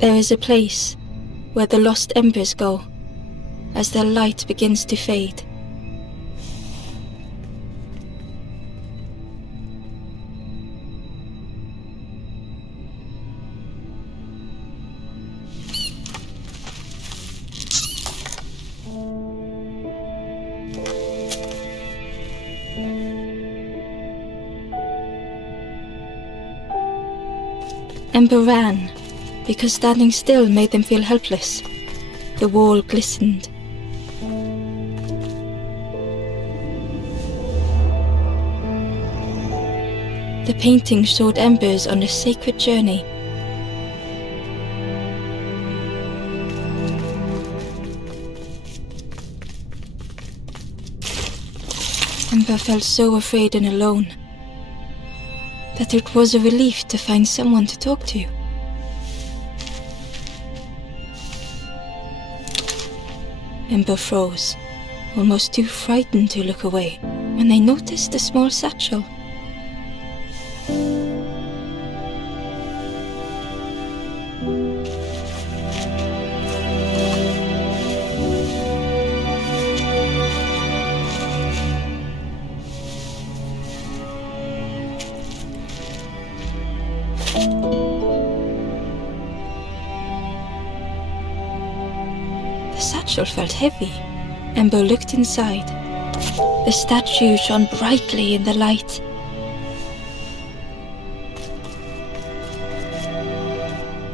There is a place where the lost embers go as their light begins to fade. Ember ran, because standing still made them feel helpless. The wall glistened. The painting showed embers on a sacred journey. Ember felt so afraid and alone that it was a relief to find someone to talk to. Ember froze, almost too frightened to look away, when they noticed a small satchel. The satchel felt heavy. Ember looked inside. The statue shone brightly in the light.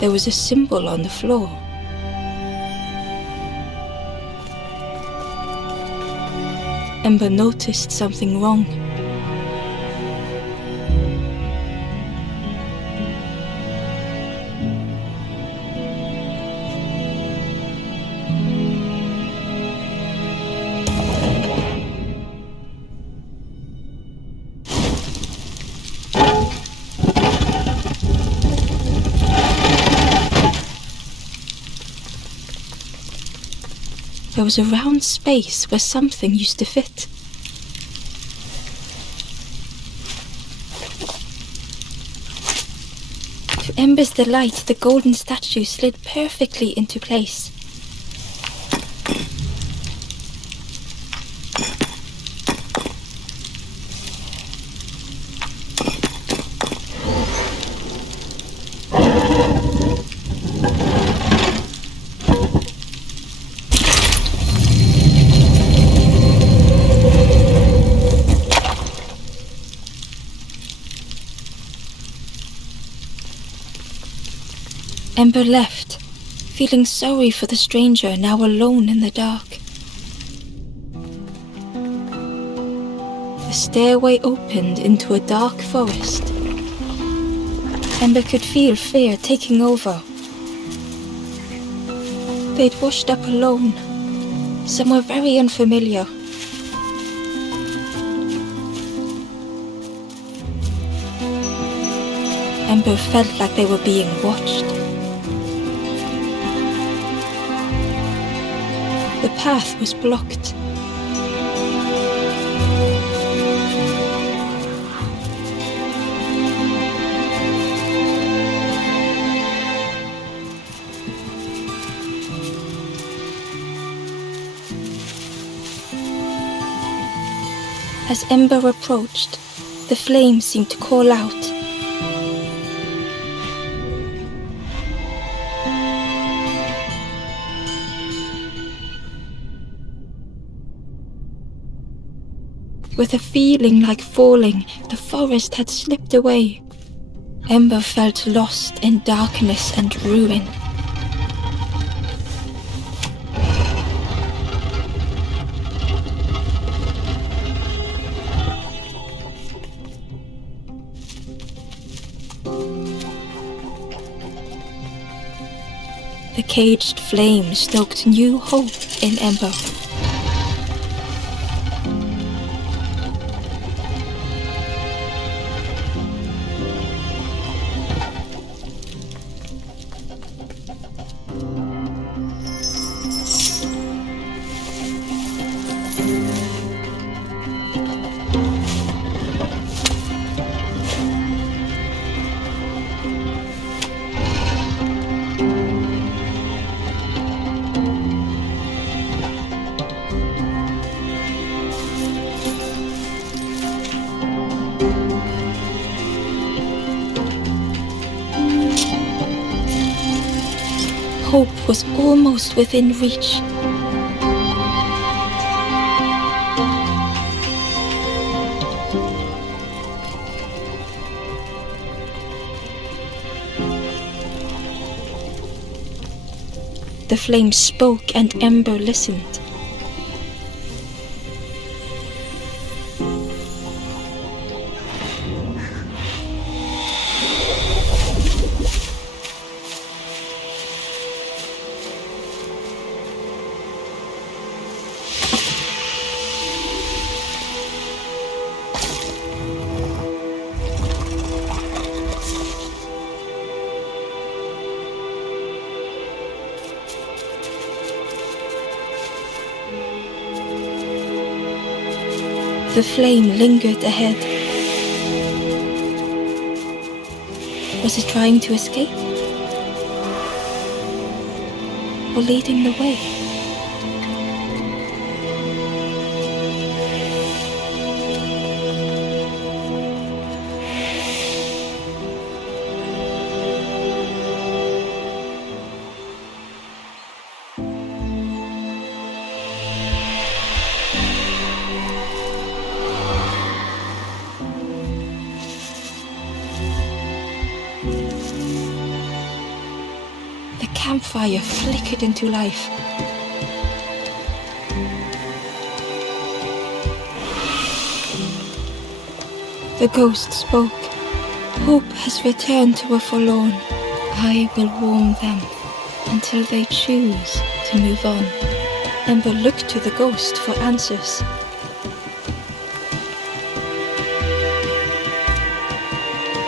There was a symbol on the floor. Ember noticed something wrong. There was a round space where something used to fit. To Ember's delight, the golden statue slid perfectly into place. Ember left, feeling sorry for the stranger now alone in the dark. The stairway opened into a dark forest. Ember could feel fear taking over. They'd washed up alone, somewhere very unfamiliar. Ember felt like they were being watched. The path was blocked. As Ember approached, the flame seemed to call out. With a feeling like falling, the forest had slipped away. Ember felt lost in darkness and ruin. The caged flame stoked new hope in Ember. hope was almost within reach. The flame spoke and Ember listened. The flame lingered ahead. Was it trying to escape? Or leading the way? The campfire flickered into life. The ghost spoke. Hope has returned to a forlorn. I will warm them until they choose to move on. Ember looked to the ghost for answers.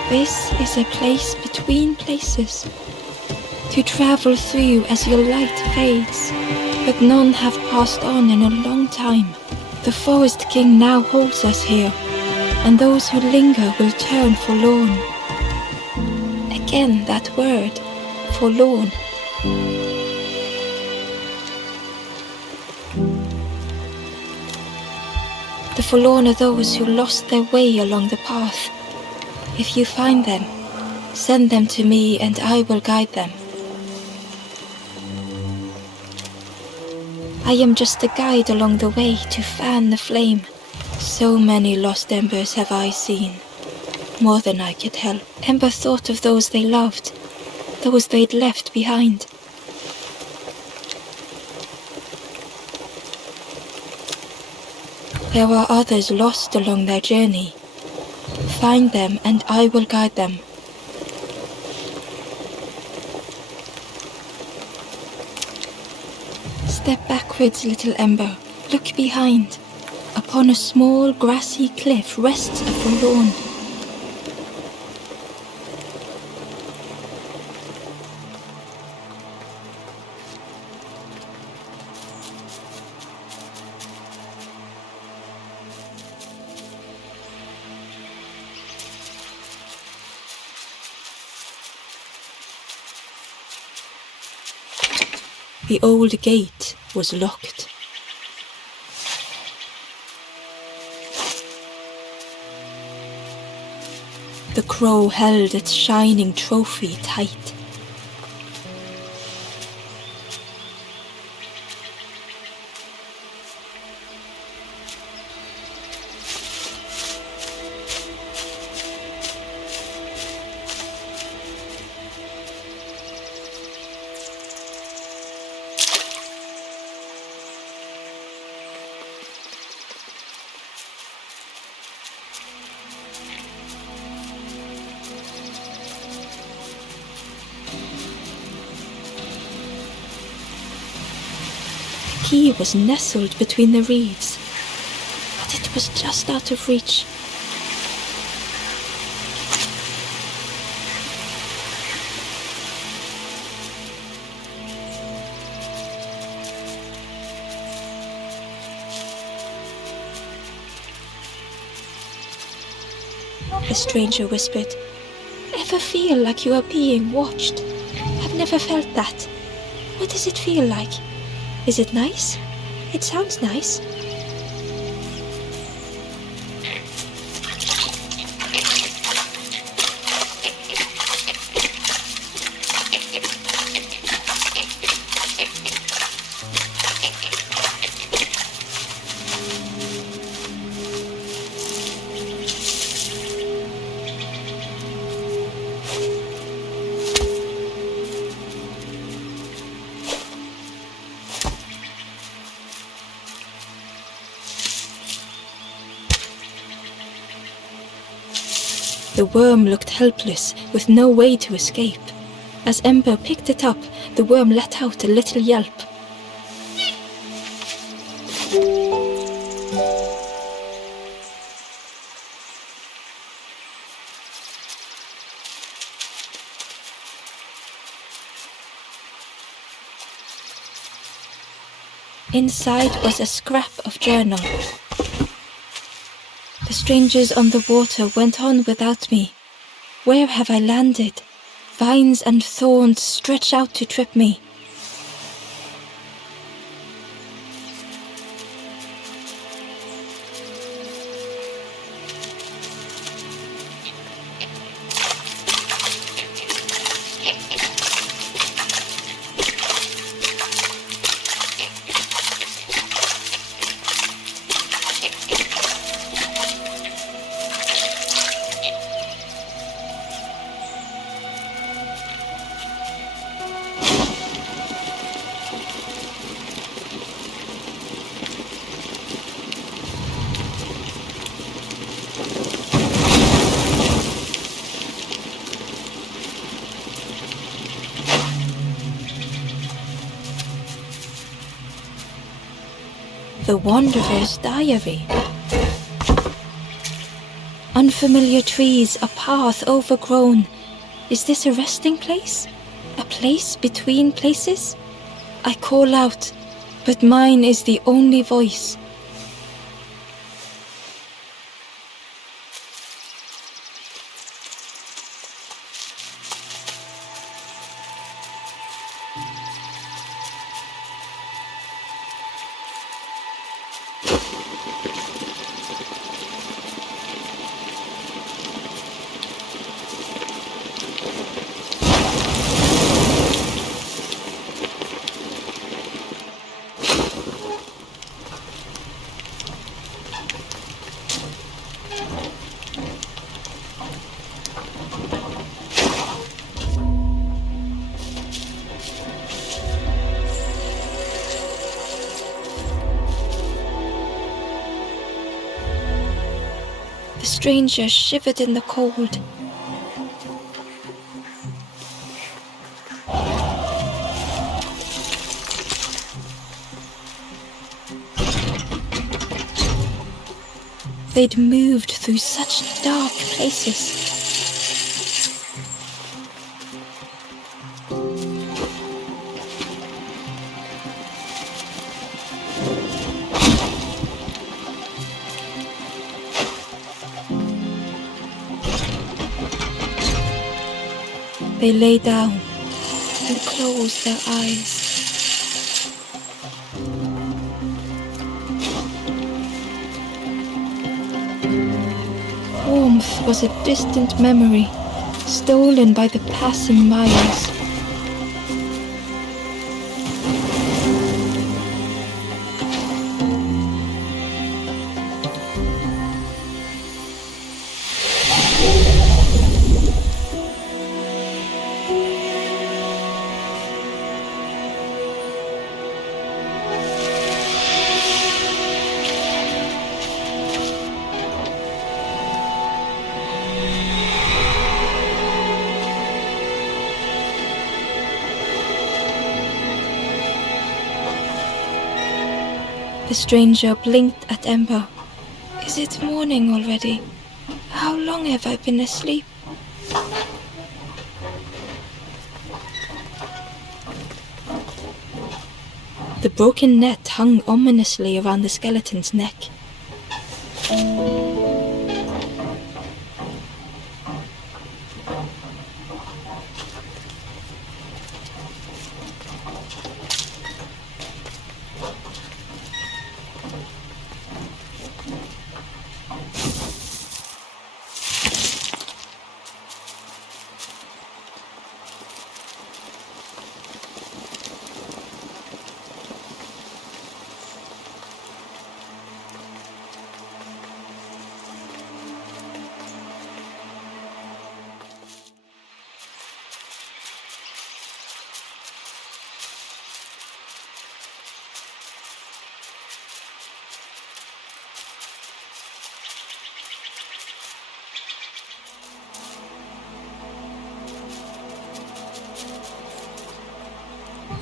This is a place between places, to travel through as your light fades, but none have passed on in a long time. The Forest King now holds us here, and those who linger will turn forlorn. Again that word, forlorn. The forlorn are those who lost their way along the path. If you find them, send them to me and I will guide them. I am just a guide along the way to fan the flame. So many lost embers have I seen, more than I could help. Ember thought of those they loved, those they'd left behind. There are others lost along their journey. Find them and I will guide them. Step backwards, little Ember. Look behind. Upon a small grassy cliff rests a forlorn. The old gate was locked. The crow held its shining trophy tight. The key was nestled between the reeds, but it was just out of reach. The stranger whispered, "Ever feel like you are being watched? I've never felt that. What does it feel like? Is it nice? It sounds nice." The worm looked helpless, with no way to escape. As Ember picked it up, the worm let out a little yelp. Inside was a scrap of journal. The strangers on the water went on without me. Where have I landed? Vines and thorns stretch out to trip me. The Wanderer's Diary. Unfamiliar trees, a path overgrown. Is this a resting place? A place between places? I call out, but mine is the only voice. The stranger shivered in the cold. They'd moved through such dark places. They lay down and closed their eyes. Warmth was a distant memory, stolen by the passing miles. The stranger blinked at Ember. Is it morning already? How long have I been asleep? The broken net hung ominously around the skeleton's neck.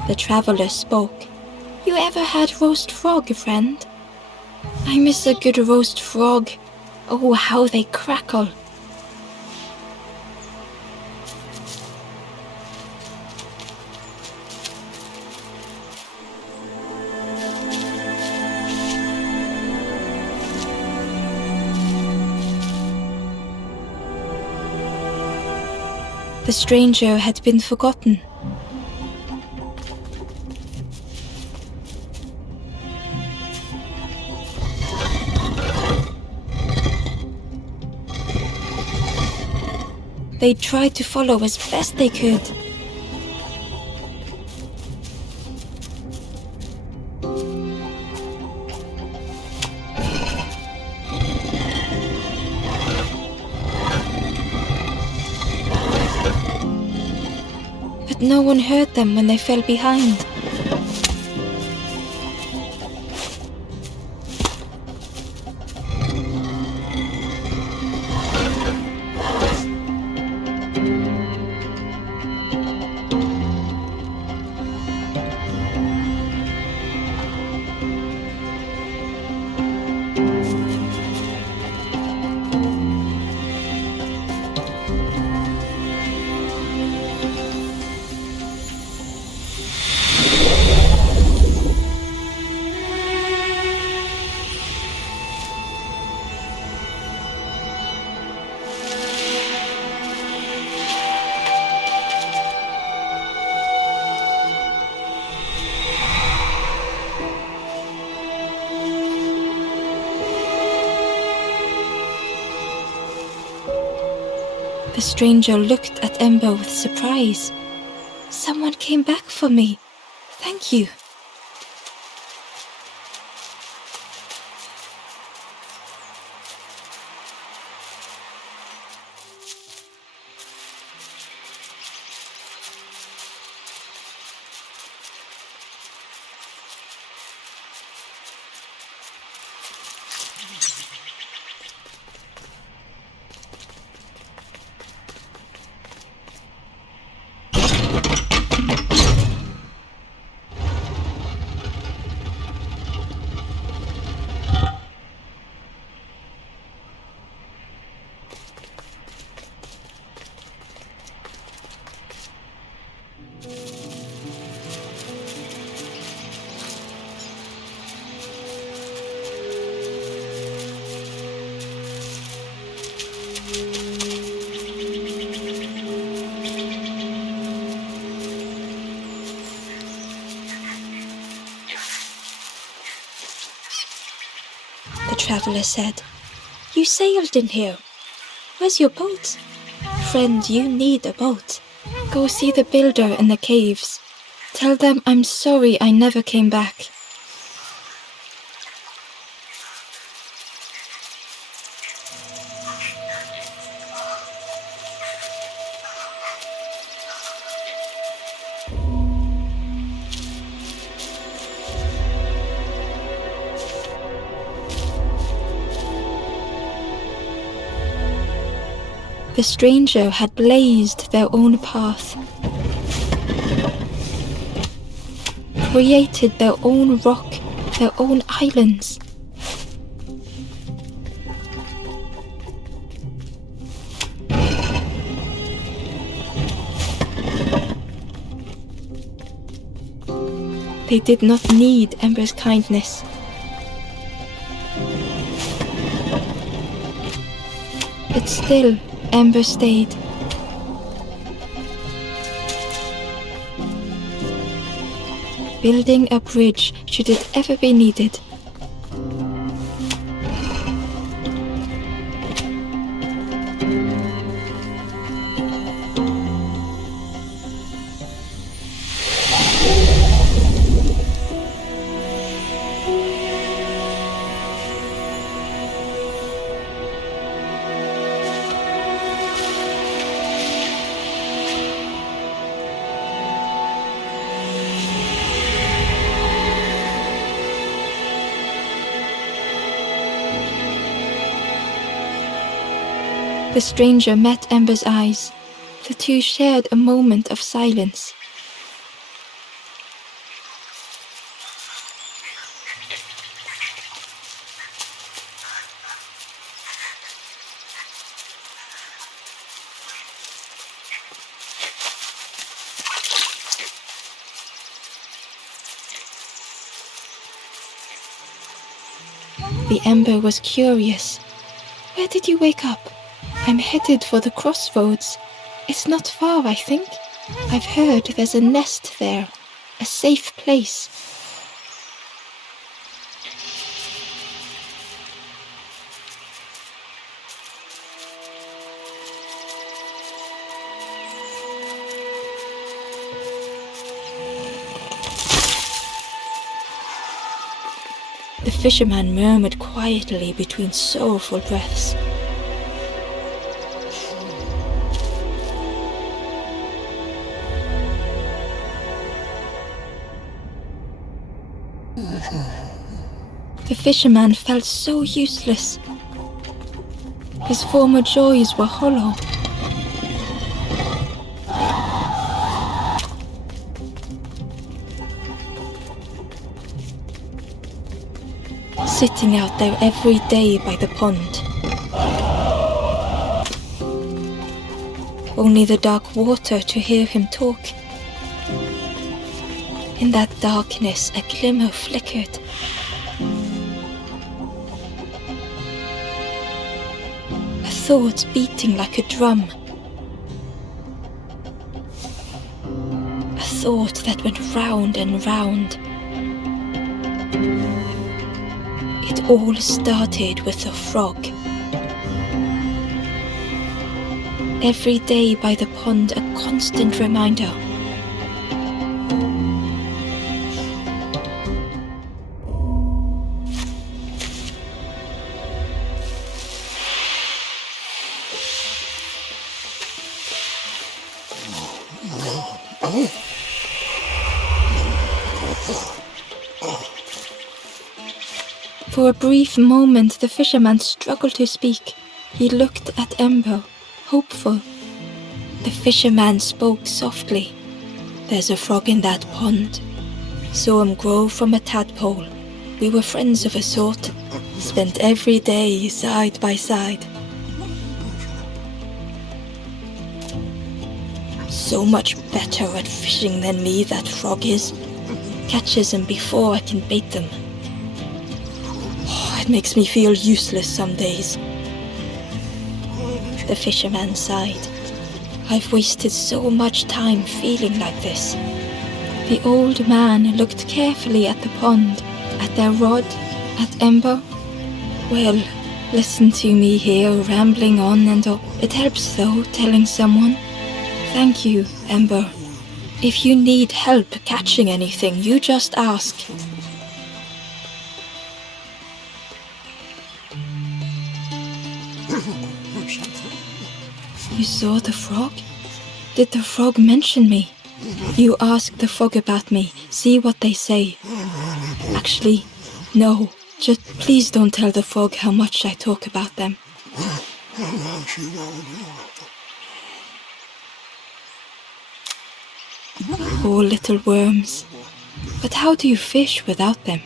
The traveler spoke. You ever had roast frog, friend? I miss a good roast frog. Oh, how they crackle. The stranger had been forgotten. They tried to follow as best they could. But no one heard them when they fell behind. The stranger looked at Ember with surprise. Someone came back for me. Thank you. The traveler said, You sailed in here. Where's your boat? Friend, you need a boat. Go see the builder in the caves. Tell them I'm sorry I never came back. The stranger had blazed their own path, created their own rock, their own islands. They did not need Ember's kindness. But still, Ember stayed. Building a bridge should it ever be needed. The stranger met Ember's eyes. The two shared a moment of silence. The ember was curious. "Where did you wake up?" "I'm headed for the crossroads. It's not far, I think. I've heard there's a nest there, a safe place." The fisherman murmured quietly between sorrowful breaths. The fisherman felt so useless. His former joys were hollow. Sitting out there every day by the pond. Only the dark water to hear him talk. In that darkness, a glimmer flickered. A thought beating like a drum. A thought that went round and round. It all started with a frog. Every day by the pond, a constant reminder. For a brief moment, the fisherman struggled to speak. He looked at Ember, hopeful. The fisherman spoke softly. "There's a frog in that pond. Saw him grow from a tadpole. We were friends of a sort. Spent every day side by side. So much better at fishing than me, that frog is. Catches them before I can bait them. It makes me feel useless some days." The fisherman sighed. "I've wasted so much time feeling like this." The old man looked carefully at the pond, at their rod, at Ember. "Well, listen to me here rambling on and all. It helps though, telling someone. Thank you, Ember. If you need help catching anything, you just ask." "You saw the frog? Did the frog mention me?" "You ask the frog about me, see what they say." "Actually, no. Just please don't tell the frog how much I talk about them." Poor little worms. But how do you fish without them?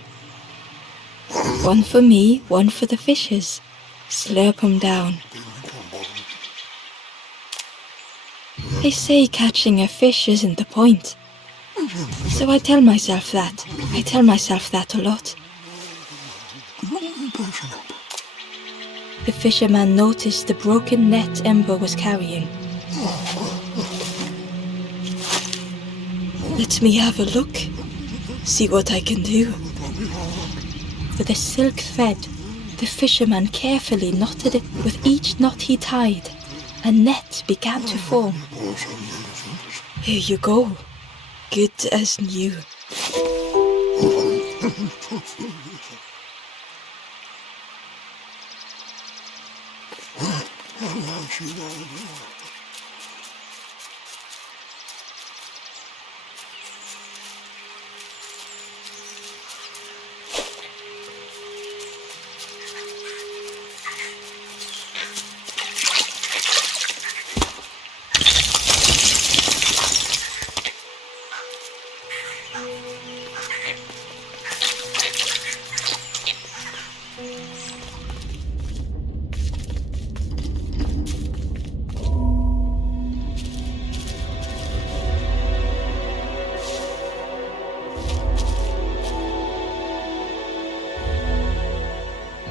"One for me, one for the fishes. Slurp 'em down." They say catching a fish isn't the point. So I tell myself that. I tell myself that a lot. The fisherman noticed the broken net Ember was carrying. "Let me have a look. See what I can do." With a silk thread, the fisherman carefully knotted it. With each knot he tied, a net began to form. "Here you go. Good as new."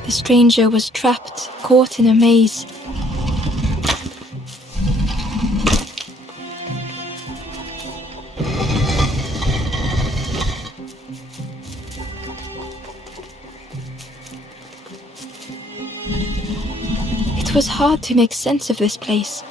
The stranger was trapped, caught in a maze. It was hard to make sense of this place.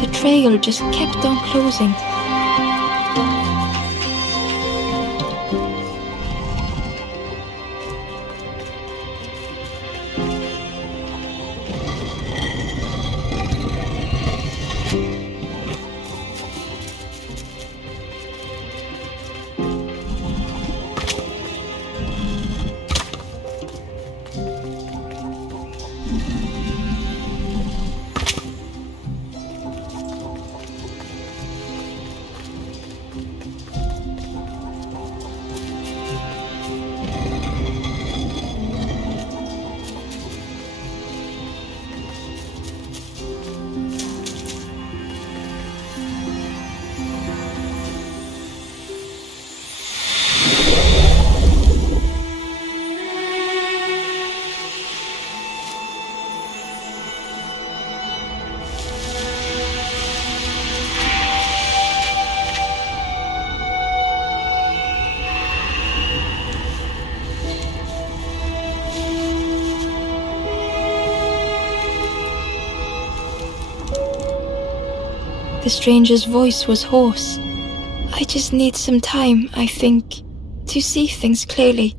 The trail just kept on closing. The stranger's voice was hoarse. I just need some time, I think, to see things clearly.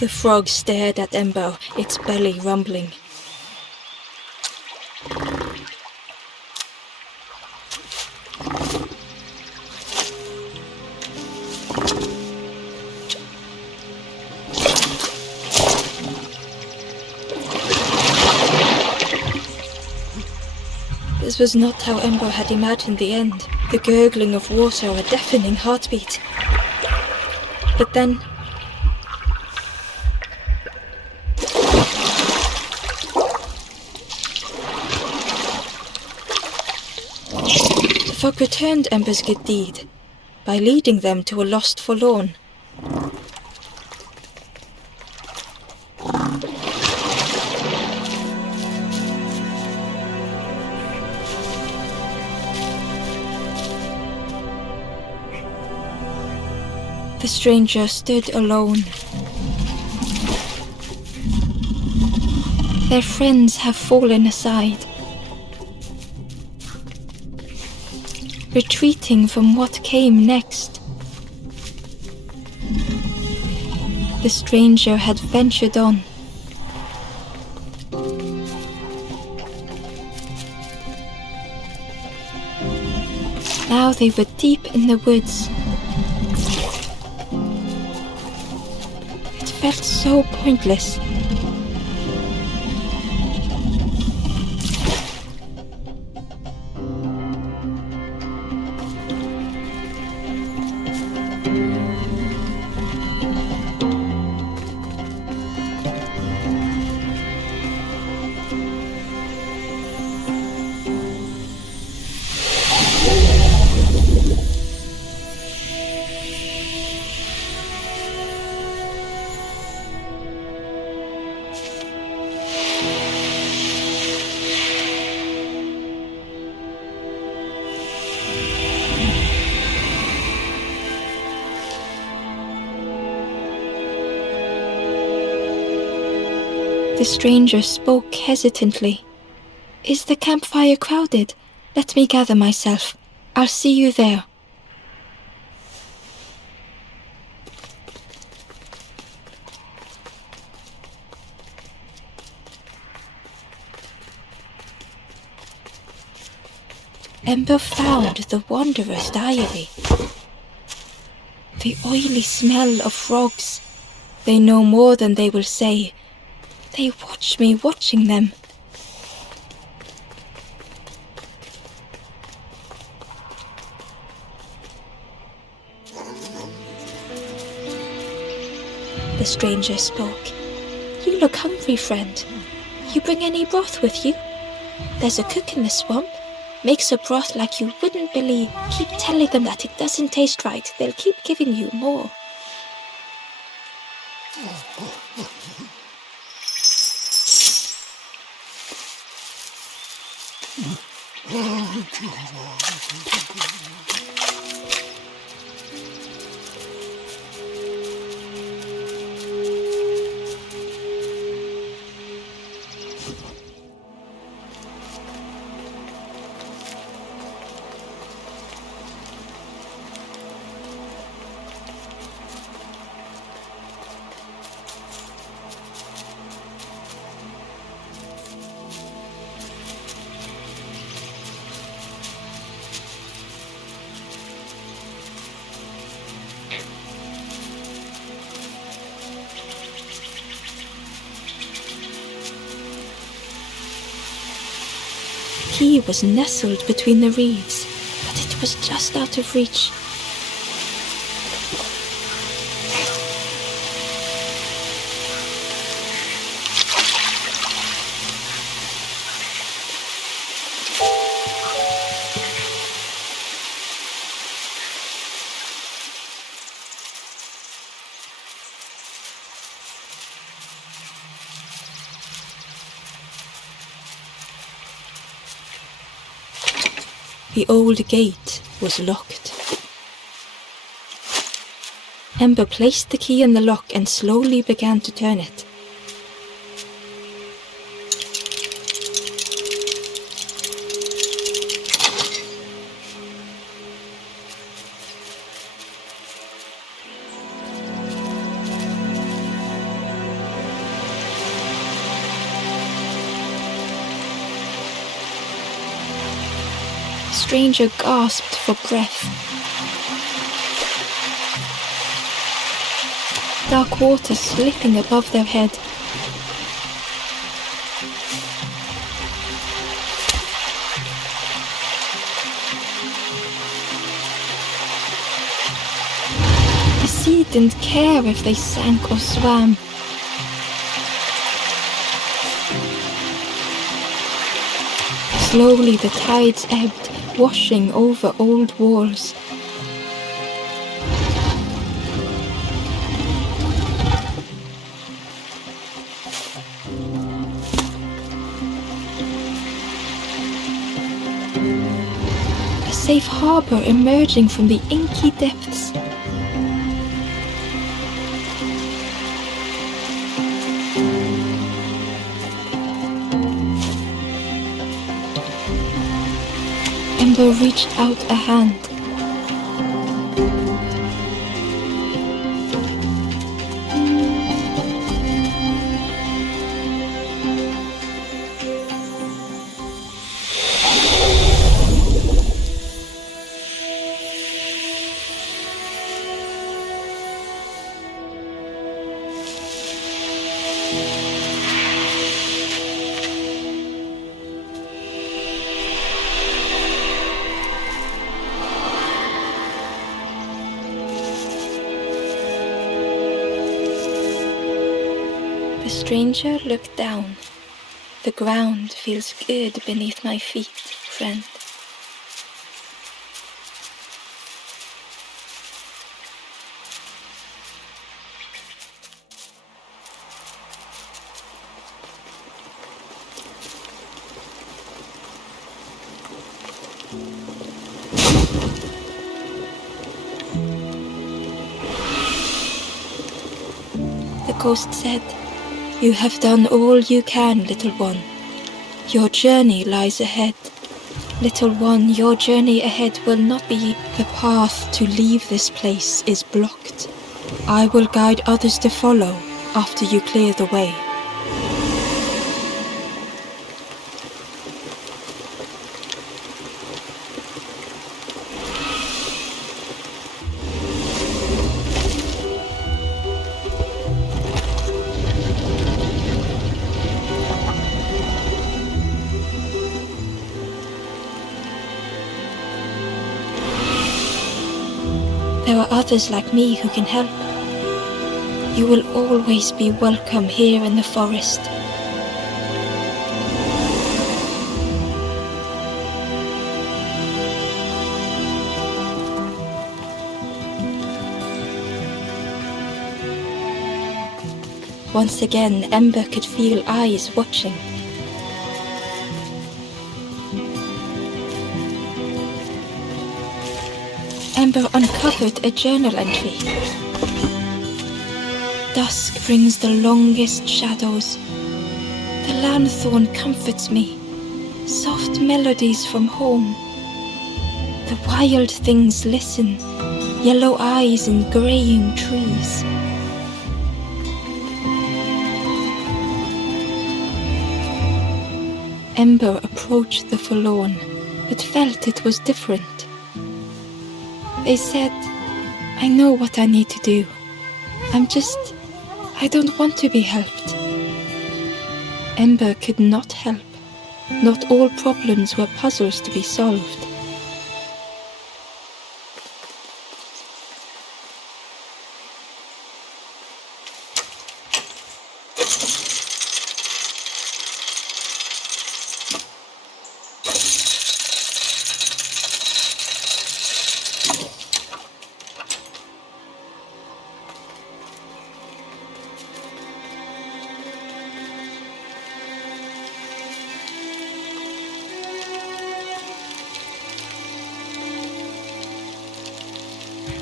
The frog stared at Ember, its belly rumbling. This was not how Ember had imagined the end. The gurgling of water, a deafening heartbeat. But then the frog returned Ember's good deed by leading them to a lost forlorn. The stranger stood alone. Their friends have fallen aside, retreating from what came next. The stranger had ventured on. Now they were deep in the woods. It felt so pointless. The stranger spoke hesitantly. "Is the campfire crowded? Let me gather myself. I'll see you there." Ember found the wanderer's diary. The oily smell of frogs. They know more than they will say. They watch me watching them. The stranger spoke. "You look hungry, friend. You bring any broth with you? There's a cook in the swamp. Makes a broth like you wouldn't believe. Keep telling them that it doesn't taste right. They'll keep giving you more." The key was nestled between the reeds, but it was just out of reach. The old gate was locked. Ember placed the key in the lock and slowly began to turn it. The stranger gasped for breath. Dark water slipping above their head. The sea didn't care if they sank or swam. Slowly the tides ebbed, washing over old walls. A safe harbor emerging from the inky depths. Ember reached out a hand. The stranger looked down. The ground feels good beneath my feet, friend. The ghost said, You have done all you can, little one. Your journey lies ahead. Little one, your journey ahead will not be. The path to leave this place is blocked. I will guide others to follow after you clear the way. There are others like me who can help. You will always be welcome here in the forest. Once again, Ember could feel eyes watching. Ember uncovered a journal entry. Dusk brings the longest shadows. The lanthorn comforts me. Soft melodies from home. The wild things listen. Yellow eyes in graying trees. Ember approached the forlorn, but felt it was different. They said, I know what I need to do. I don't want to be helped. Ember could not help. Not all problems were puzzles to be solved.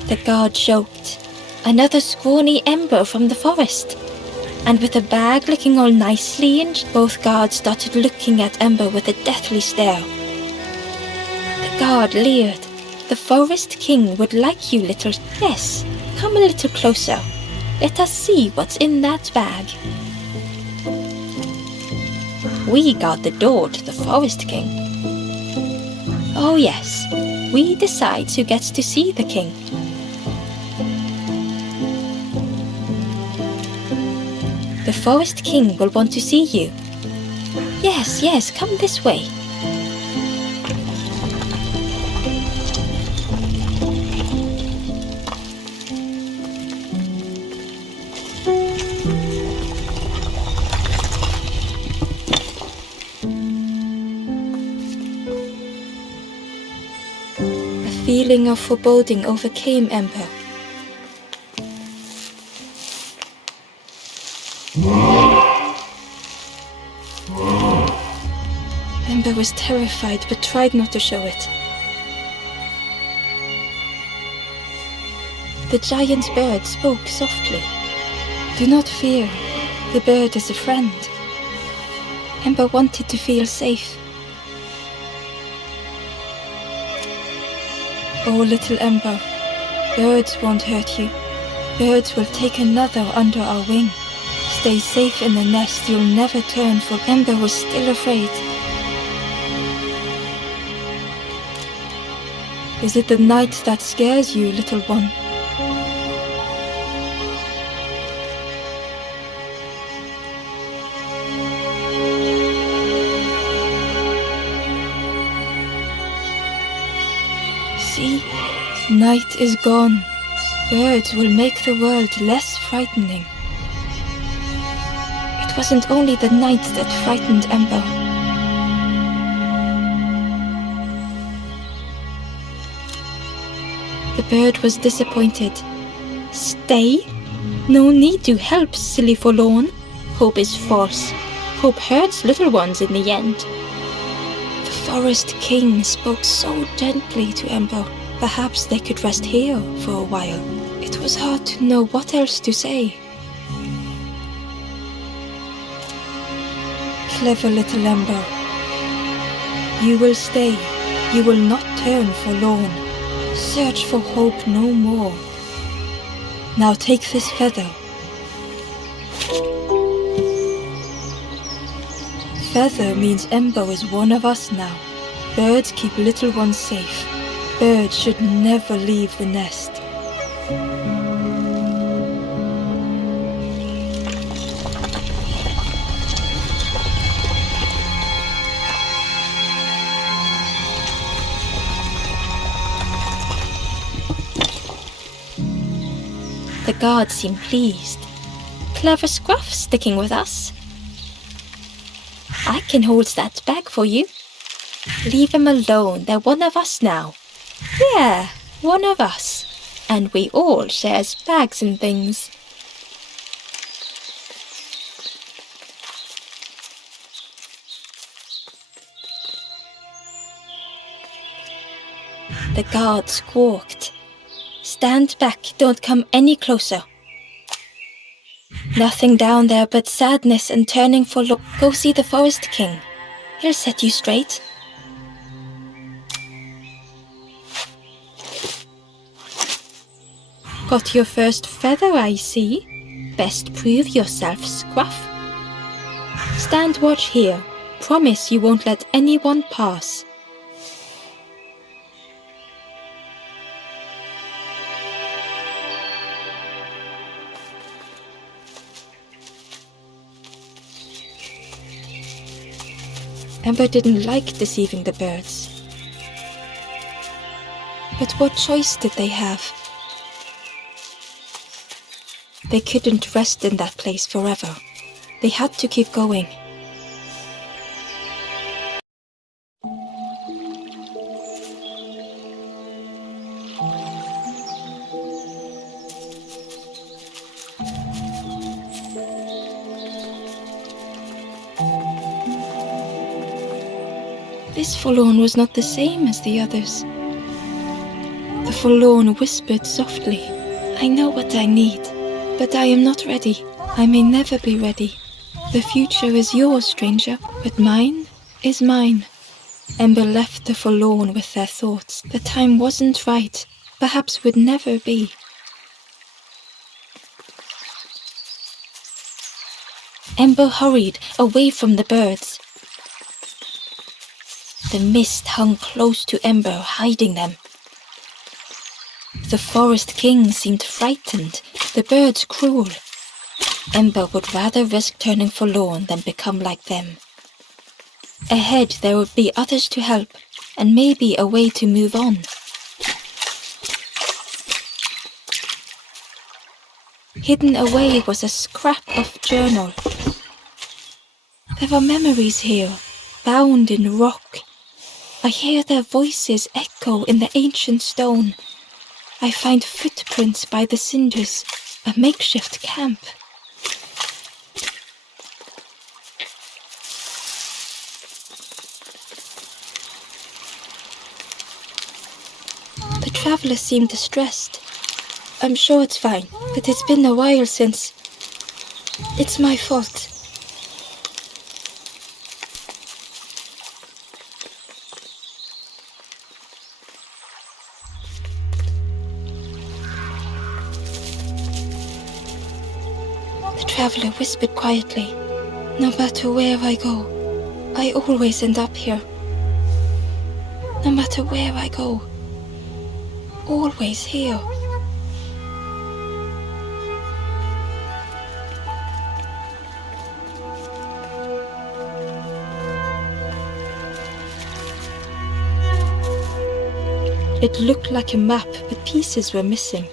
The guard joked. Another scrawny Ember from the forest. And with the bag looking all nicely and both guards started looking at Ember with a deathly stare. The guard leered. The forest king would like you, little. Yes, come a little closer. Let us see what's in that bag. We guard the door to the forest king. Oh yes, we decide who gets to see the king. The forest king will want to see you. Yes, come this way. A feeling of foreboding overcame Ember. Ember was terrified but tried not to show it. The giant bird spoke softly. Do not fear, the bird is a friend. Ember wanted to feel safe. Oh, little Ember, birds won't hurt you. Birds will take another under our wing. Stay safe in the nest, you'll never turn, for Ember was still afraid. Is it the night that scares you, little one? See, night is gone. Birds will make the world less frightening. It wasn't only the night that frightened Ember. The bird was disappointed. Stay? No need to help, silly forlorn. Hope is false. Hope hurts little ones in the end. The forest king spoke so gently to Ember. Perhaps they could rest here for a while. It was hard to know what else to say. Clever little Ember. You will stay, you will not turn forlorn. Search for hope no more. Now take this feather. Feather means Ember is one of us now. Birds keep little ones safe. Birds should never leave the nest. The guards seem pleased. Clever Scruff sticking with us. I can hold that bag for you. Leave them alone, they're one of us now. Yeah, one of us. And we all shares bags and things. The guard squawked. Stand back, don't come any closer. Nothing down there but sadness and turning for look. Go see the Forest King. He'll set you straight. Got your first feather, I see. Best prove yourself, Scruff. Stand watch here. Promise you won't let anyone pass. Ember didn't like deceiving the birds. But what choice did they have? They couldn't rest in that place forever. They had to keep going. This forlorn was not the same as the others. The forlorn whispered softly, I know what I need, but I am not ready. I may never be ready. The future is yours, stranger, but mine is mine. Ember left the forlorn with their thoughts. The time wasn't right, perhaps would never be. Ember hurried away from the birds. The mist hung close to Ember, hiding them. The Forest King seemed frightened, the birds cruel. Ember would rather risk turning forlorn than become like them. Ahead there would be others to help, and maybe a way to move on. Hidden away was a scrap of journal. There were memories here, bound in rock. I hear their voices echo in the ancient stone. I find footprints by the cinders, a makeshift camp. The traveller seemed distressed. I'm sure it's fine, but it's been a while since... It's my fault. The traveller whispered quietly, no matter where I go, I always end up here. No matter where I go, always here. It looked like a map, but pieces were missing.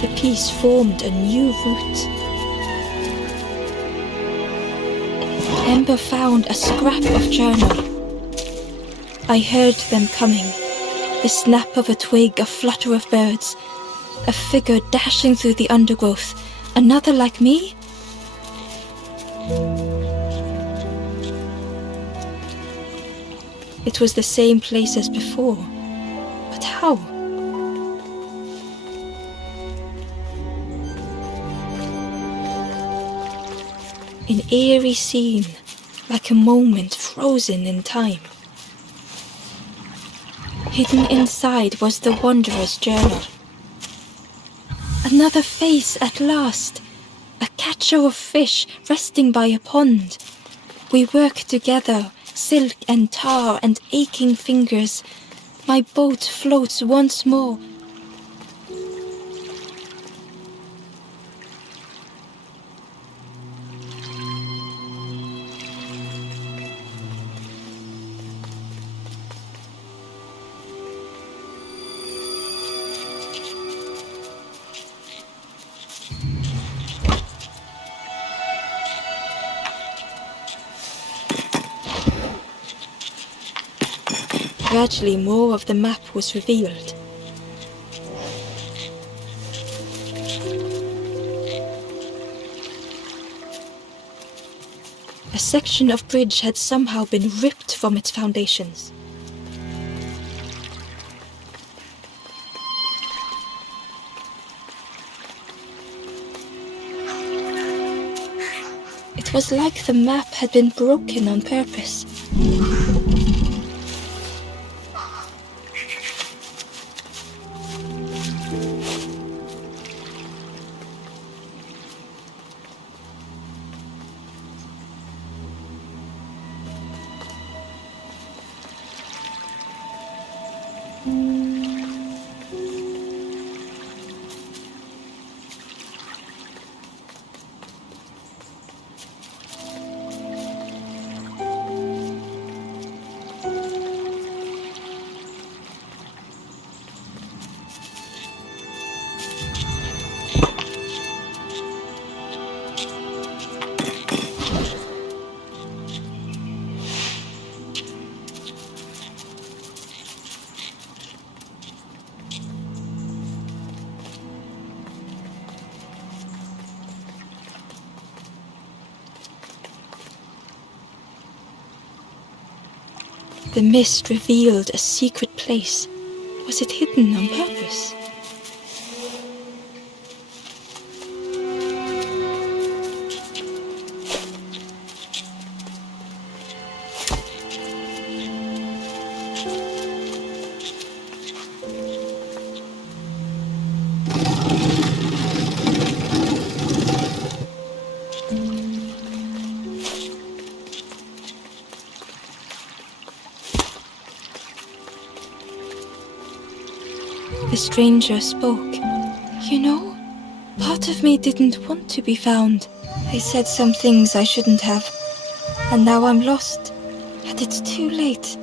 The piece formed a new route. Ember found a scrap of journal. I heard them coming. The snap of a twig, a flutter of birds. A figure dashing through the undergrowth. Another like me? It was the same place as before. But how? An eerie scene, like a moment frozen in time. Hidden inside was the Wanderer's journal. Another face at last, a catcher of fish resting by a pond. We work together, silk and tar and aching fingers. My boat floats once more. Gradually more of the map was revealed. A section of bridge had somehow been ripped from its foundations. It was like the map had been broken on purpose. The mist revealed a secret place. Was it hidden on purpose? The stranger spoke. You know, part of me didn't want to be found. I said some things I shouldn't have. And now I'm lost. And it's too late.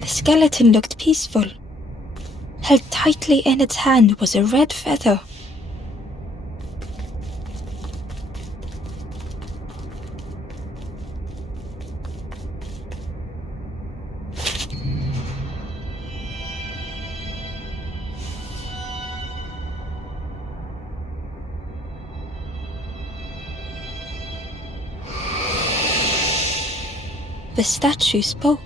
The skeleton looked peaceful. Held tightly in its hand was a red feather. The statue spoke.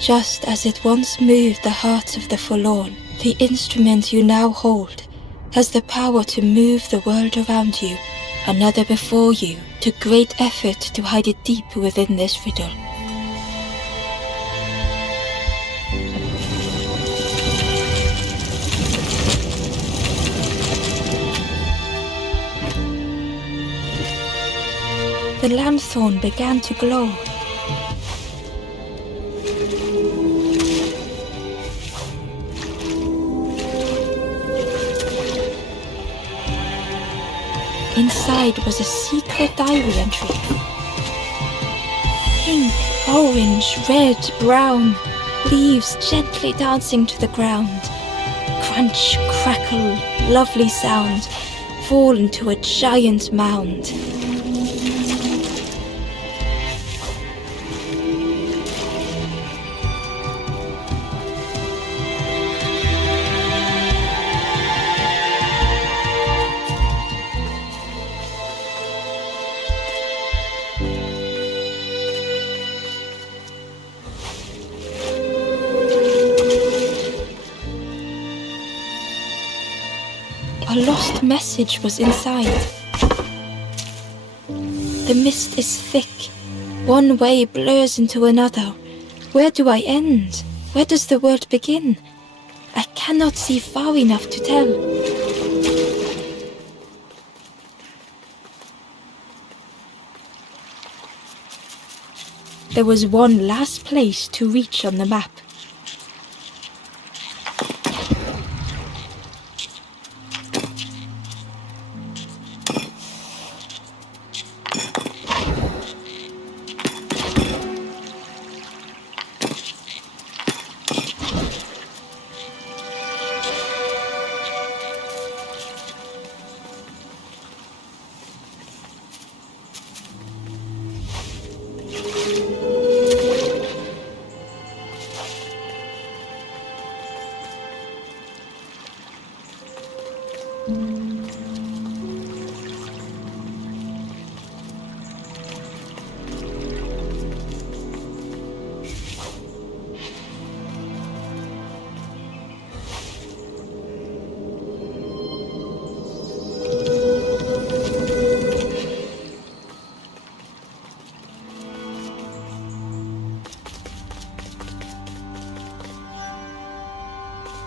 Just as it once moved the hearts of the forlorn, the instrument you now hold has the power to move the world around you, another before you, to great effort to hide it deep within this riddle. The lanthorn began to glow. Inside was a secret diary entry. Pink, orange, red, brown, leaves gently dancing to the ground. crunch, crackle, lovely sound, fall into a giant mound. A lost message was inside. The mist is thick. One way blurs into another. Where do I end? Where does the world begin? I cannot see far enough to tell. There was one last place to reach on the map.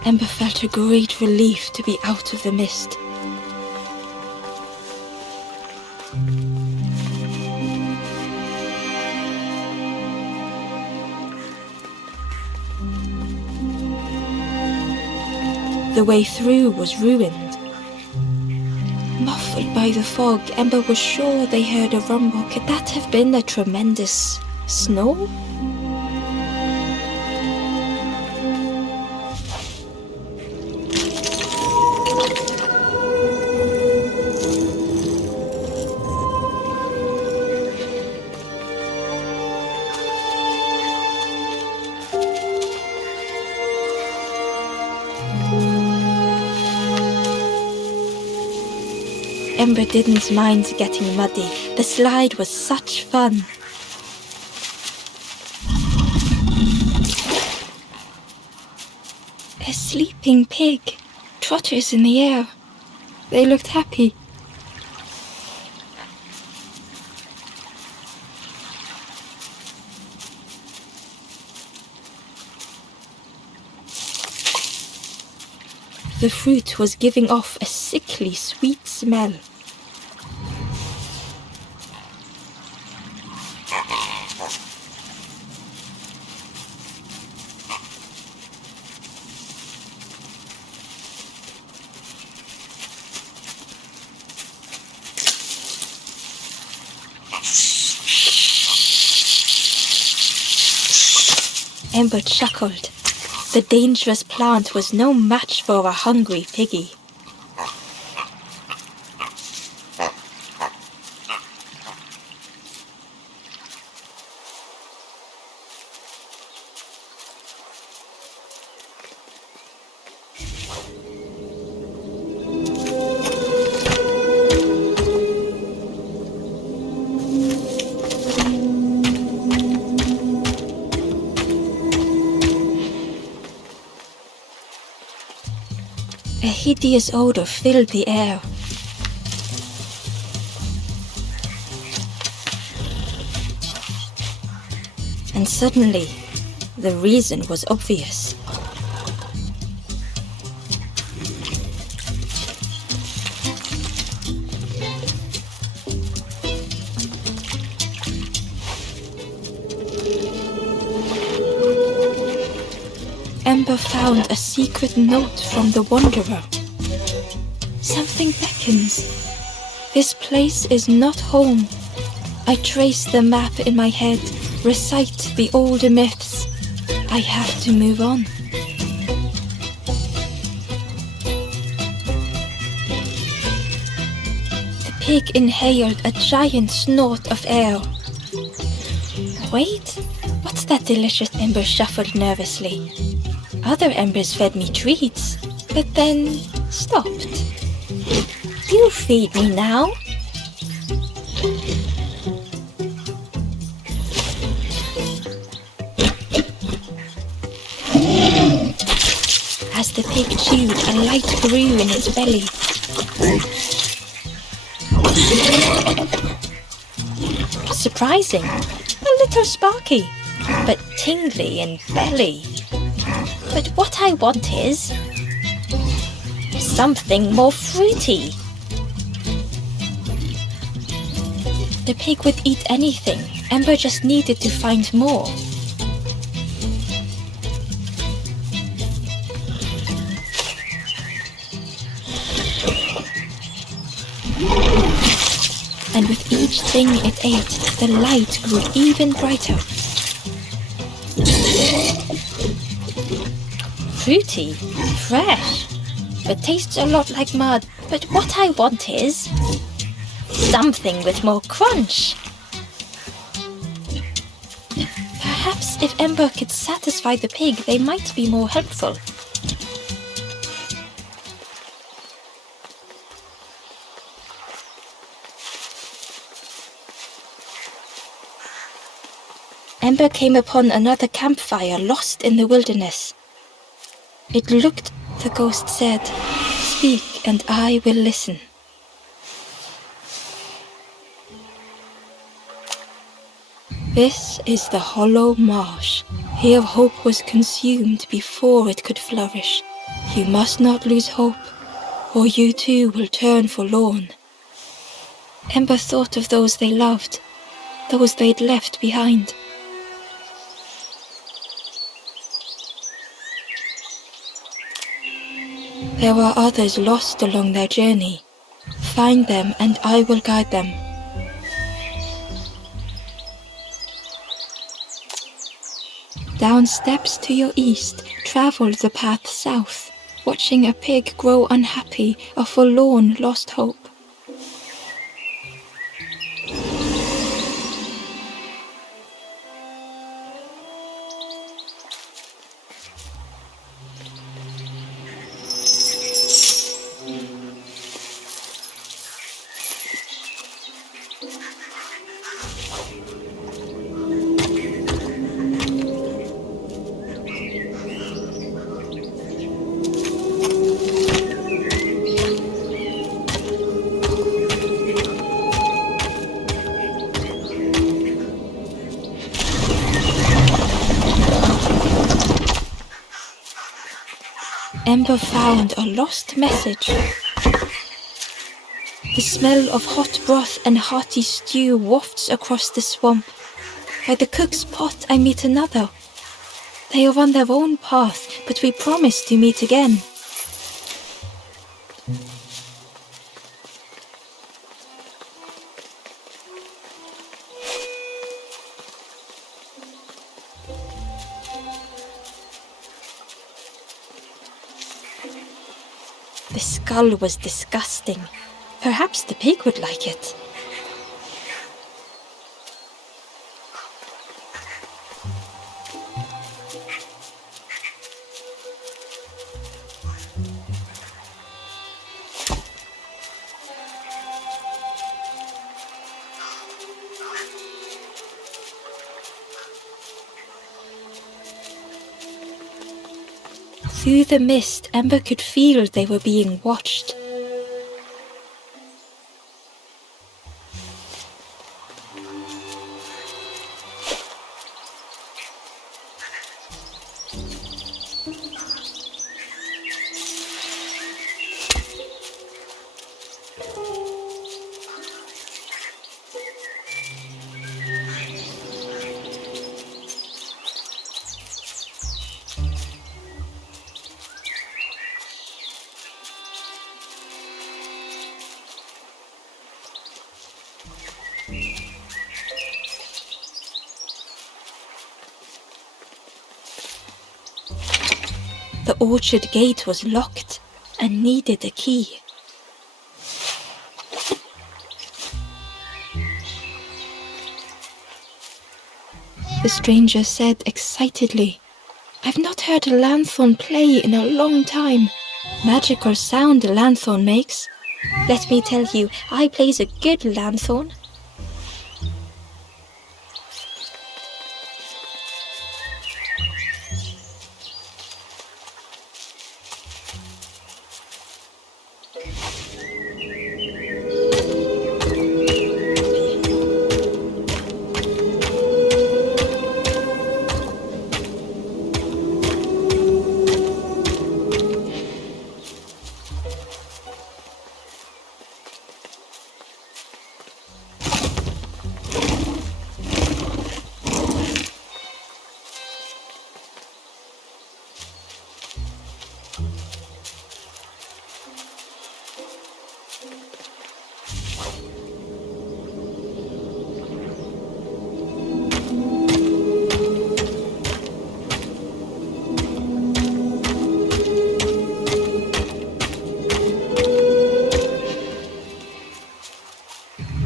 Ember felt a great relief to be out of the mist. The way through was ruined. Muffled by the fog, Ember was sure they heard a rumble. Could that have been a tremendous snow? Ember didn't mind getting muddy. The slide was such fun. A sleeping pig, trotters in the air. They looked happy. The fruit was giving off a sickly sweet smell. Ember chuckled. The dangerous plant was no match for a hungry piggy. A hideous odor filled the air. And suddenly, the reason was obvious. Ember found a secret note from the Wanderer. Something beckons. This place is not home. I trace the map in my head, recite the older myths. I have to move on. pig inhaled a giant snort of air. Wait, what's that delicious? Ember shuffled nervously. Other embers fed me treats, but then stopped. You feed me now. As the pig chewed, a light grew in its belly. Surprising, a little sparky, but tingly in belly. But what I want is something more fruity. The pig would eat anything. Ember just needed to find more. And with each thing it ate, the light grew even brighter. Fruity, fresh, but tastes a lot like mud. But what I want is something with more crunch. Perhaps if Ember could satisfy the pig, they might be more helpful. Ember came upon another campfire lost in the wilderness. It looked, the ghost said, "Speak and I will listen." This is the hollow marsh. Here hope was consumed before it could flourish. You must not lose hope, or you too will turn forlorn. Ember thought of those they loved, those they'd left behind. There are others lost along their journey. Find them and I will guide them. Down steps to your east, travel the path south, watching a pig grow unhappy, a forlorn lost hope. Ember found a lost message. The smell of hot broth and hearty stew wafts across the swamp. By the cook's pot I meet another. They are on their own path, but we promise to meet again. The skull was disgusting. Perhaps the pig would like it. Through the mist, Ember could feel they were being watched. The orchard gate was locked and needed a key. the stranger said excitedly. "I've not heard a lanthorn play in a long time. Magical sound a lanthorn makes. Let me tell you, I plays a good lanthorn."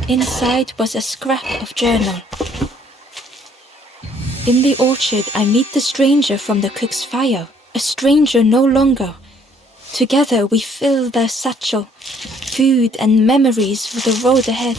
Inside was a scrap of journal. In the orchard I meet the stranger from the cook's fire, a stranger no longer. Together we fill their satchel, food and memories for the road ahead.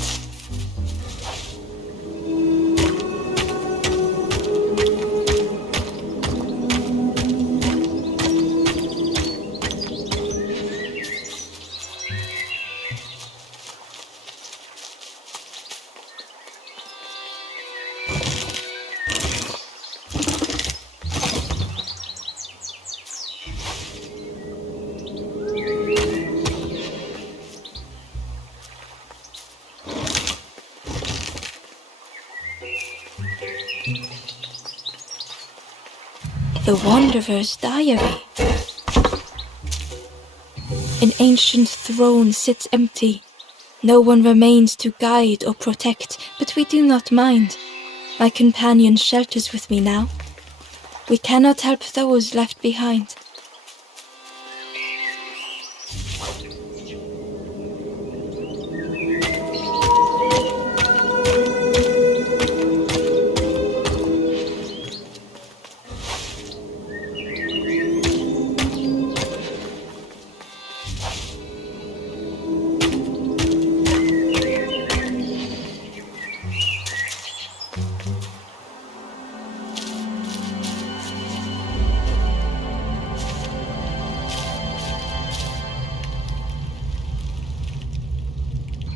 The Wanderer's Diary. An ancient throne sits empty. No one remains to guide or protect, but we do not mind. My companion shelters with me now. We cannot help those left behind.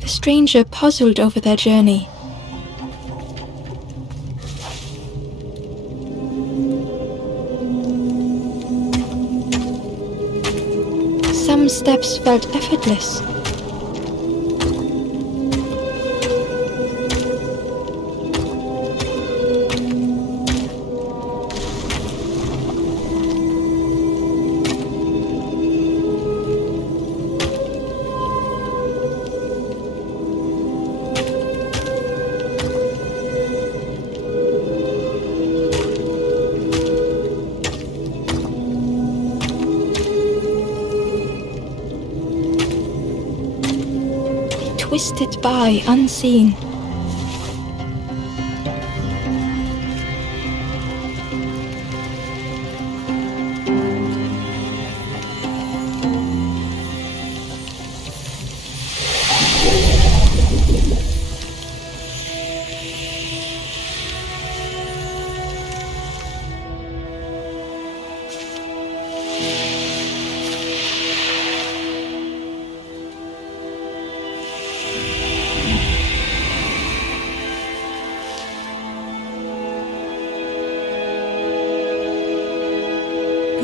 The stranger puzzled over their journey. Some steps felt effortless. Twisted by unseen.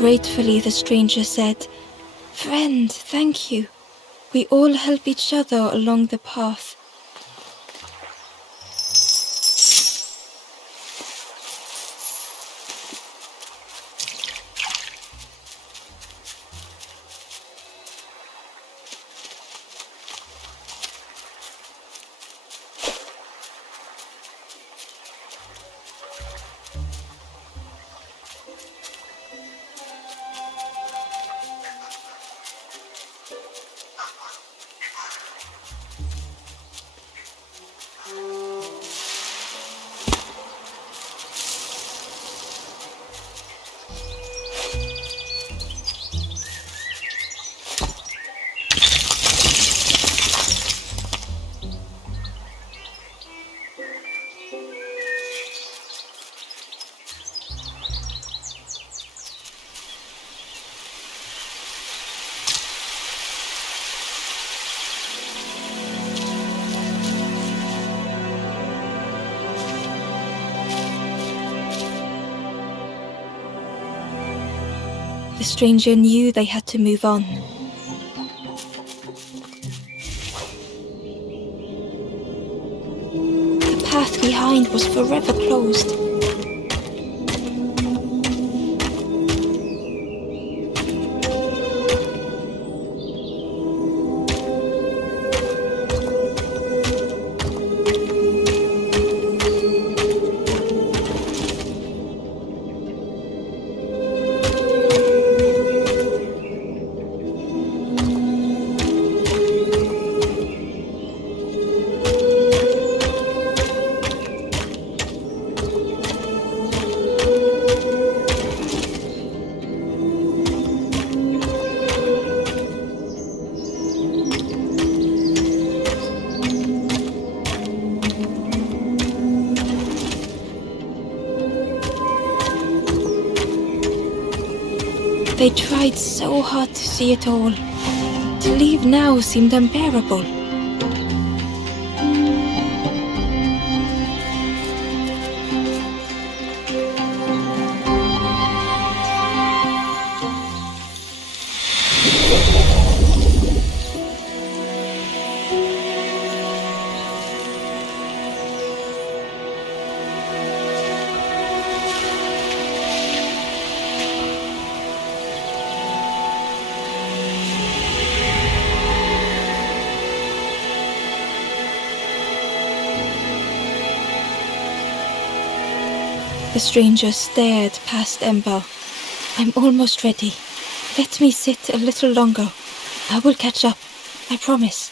Gratefully the stranger said, "Friend, thank you. We all help each other along the path." The stranger knew they had to move on. The path behind was forever closed. They tried so hard to see it all. To leave now seemed unbearable. The stranger stared past Ember. I'm almost ready. Let me sit a little longer. I will catch up, I promise.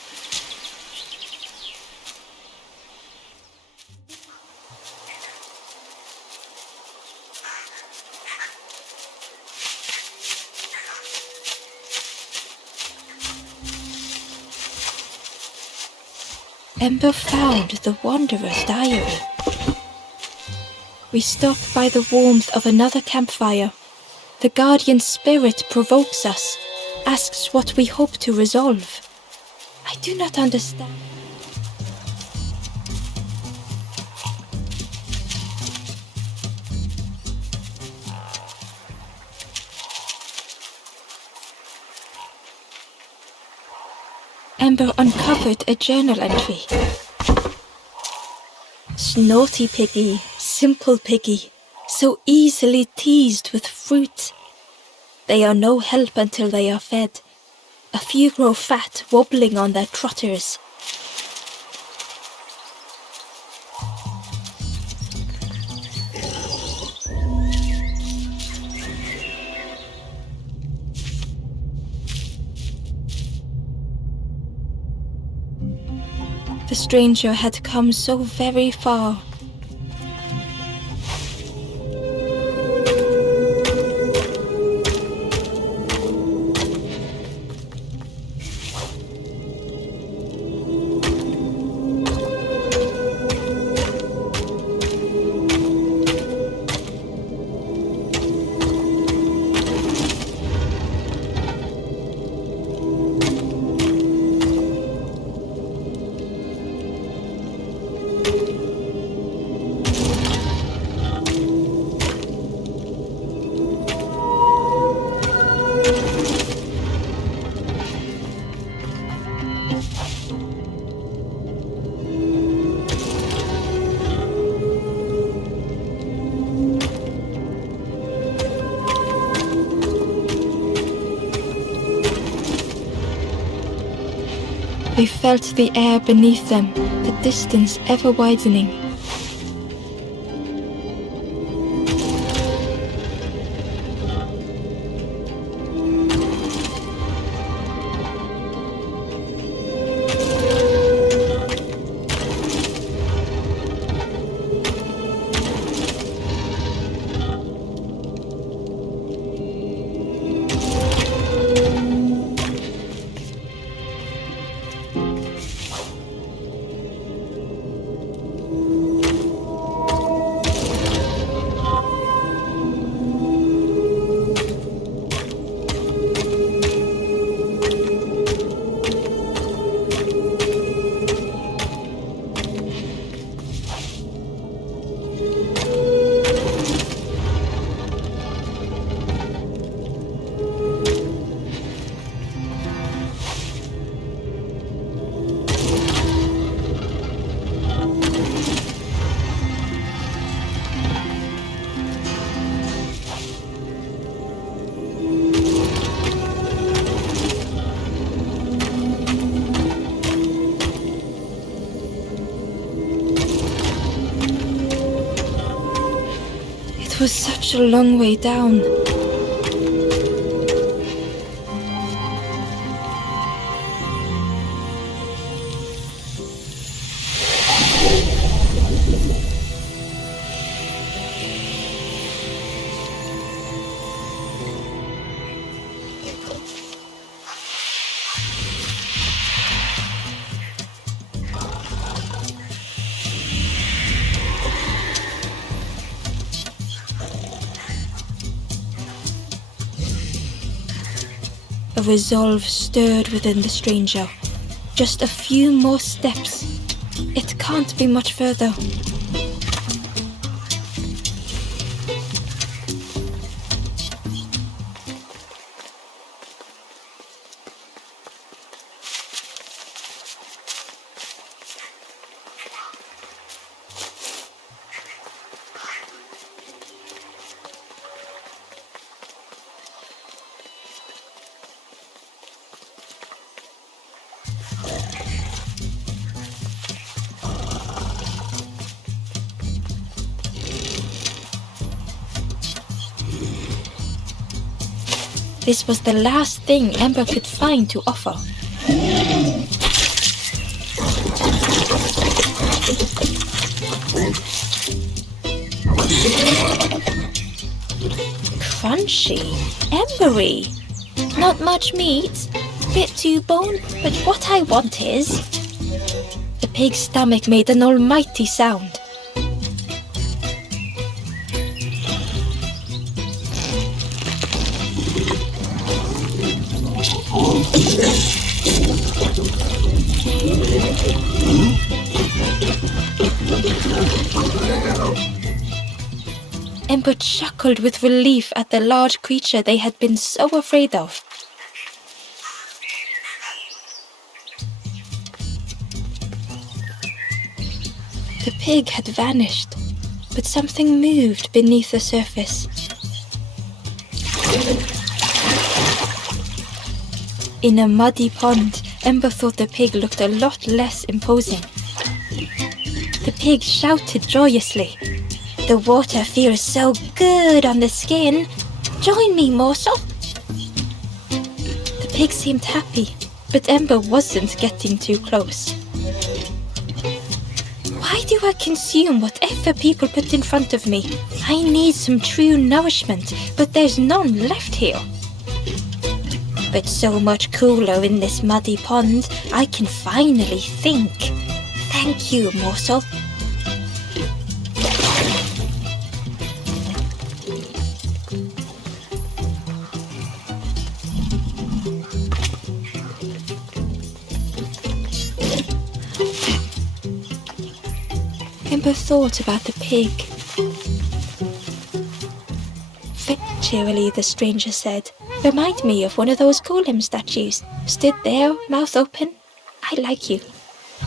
Ember found the Wanderer's diary. We stop by the warmth of another campfire. The guardian spirit provokes us, asks what we hope to resolve. I do not understand. Ember uncovered a journal entry. Naughty piggy, simple piggy, so easily teased with fruit. They are no help until they are fed. A few grow fat, wobbling on their trotters. The stranger had come so very far. They felt the air beneath them, the distance ever widening. It was such a long way down. A resolve stirred within the stranger. Just a few more steps. It can't be much further. This was the last thing Ember could find to offer. Crunchy, embery. Not much meat, bit too bone, but what I want is... The pig's stomach made an almighty sound. Ember chuckled with relief at the large creature they had been so afraid of. The pig had vanished, but something moved beneath the surface. In a muddy pond, Ember thought the pig looked a lot less imposing. The pig shouted joyously. The water feels so good on the skin. Join me, morsel. The pig seemed happy, but Ember wasn't getting too close. Why do I consume whatever people put in front of me? I need some true nourishment, but there's none left here. But so much cooler in this muddy pond, I can finally think. Thank you, morsel. Ember thought about the pig. Cheerily, the stranger said, "Remind me of one of those golem statues. Stood there, mouth open. I like you."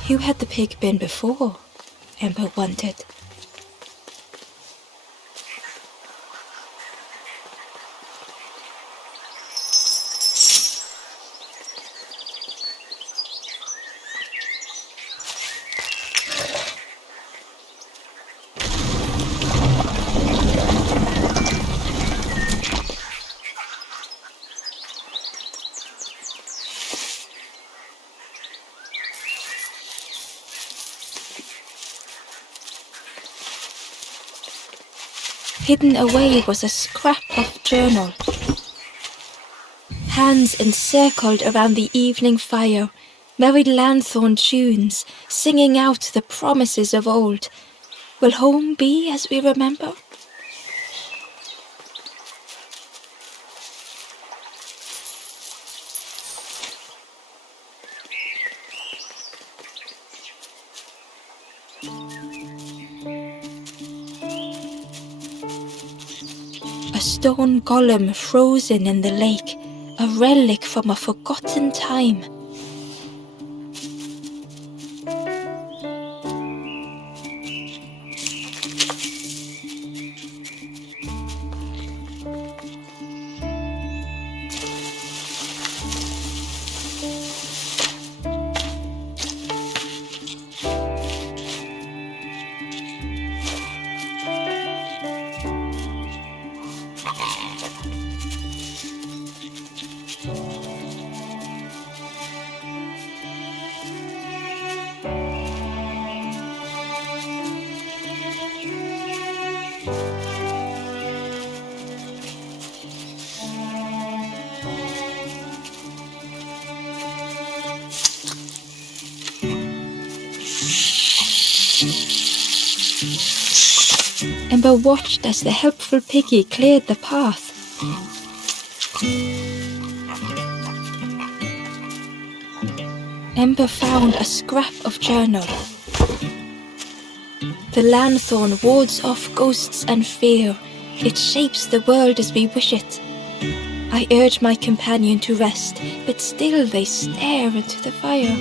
Who had the pig been before? Ember wondered. Hidden away was a scrap of journal. Hands encircled around the evening fire, merry lanthorn tunes, singing out the promises of old. Will home be as we remember? A stone golem frozen in the lake, a relic from a forgotten time. Ember watched as the helpful piggy cleared the path. Ember found a scrap of journal. The lanthorn wards off ghosts and fear. It shapes the world as we wish it. I urge my companion to rest, but still they stare into the fire.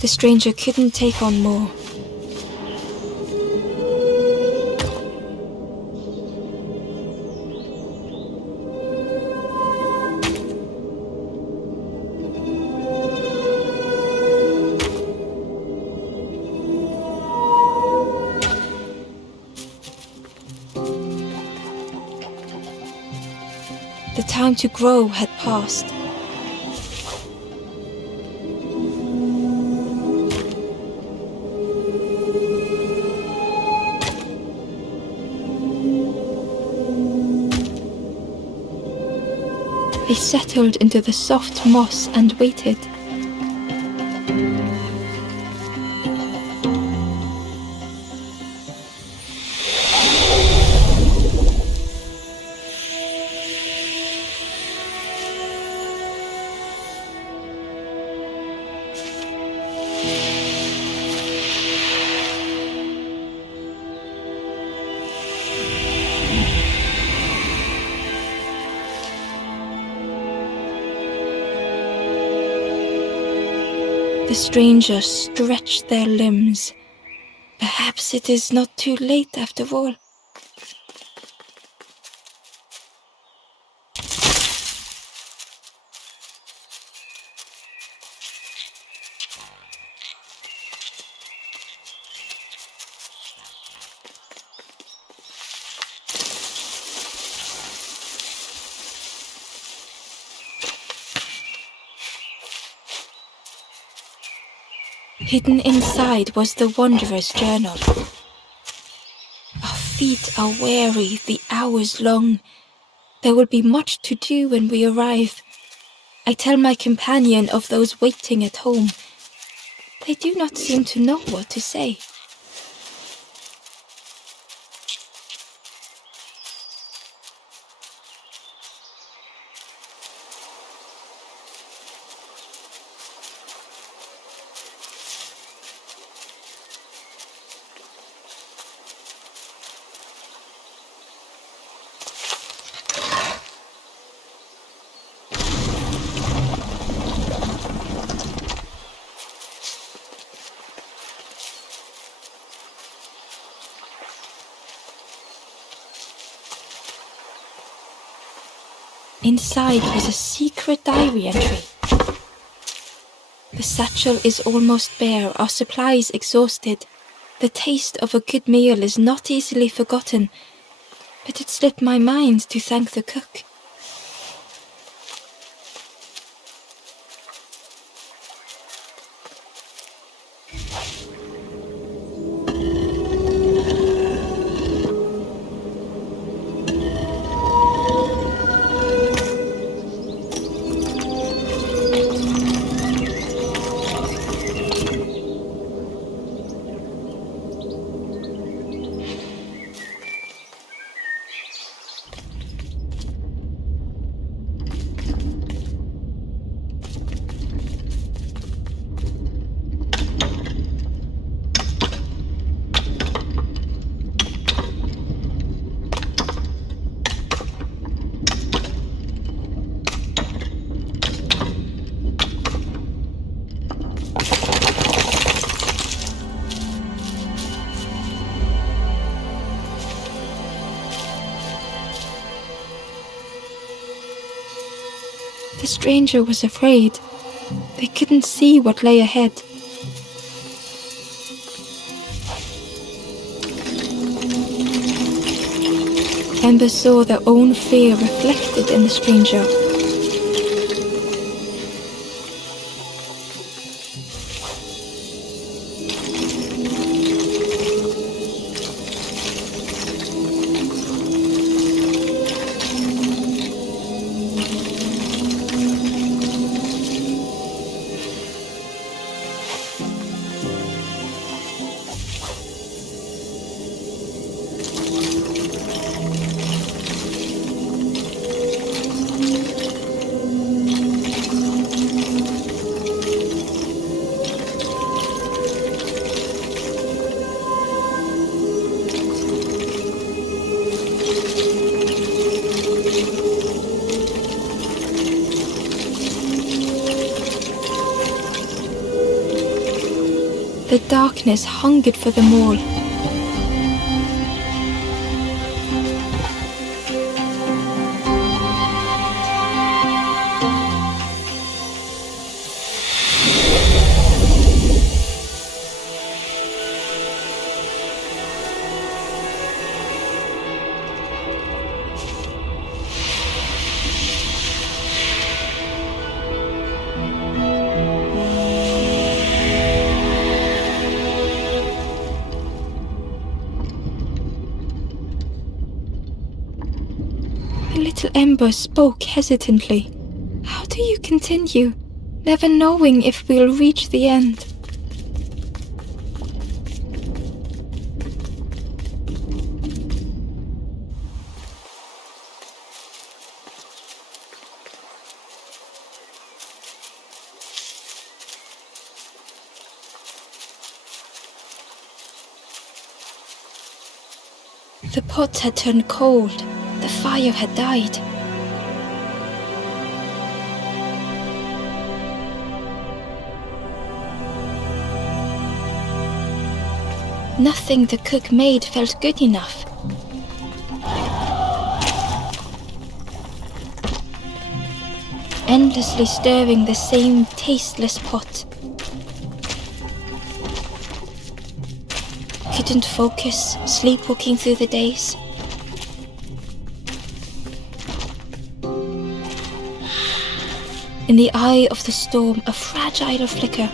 The stranger couldn't take on more. The time to grow had passed. They settled into the soft moss and waited. The strangers stretched their limbs. Perhaps it is not too late after all. Hidden inside was the wanderer's journal. Our feet are weary, the hours long. There will be much to do when we arrive. I tell my companion of those waiting at home. They do not seem to know what to say. Inside was a secret diary entry. The satchel is almost bare, our supplies exhausted. The taste of a good meal is not easily forgotten, but it slipped my mind to thank the cook. The stranger was afraid. They couldn't see what lay ahead. Ember saw their own fear reflected in the stranger. The darkness hungered for them all. Little Ember spoke hesitantly. How do you continue, never knowing if we'll reach the end? The pot had turned cold. The fire had died. Nothing the cook made felt good enough. Endlessly stirring the same tasteless pot. Couldn't focus, sleepwalking through the days. In the eye of the storm, a fragile flicker.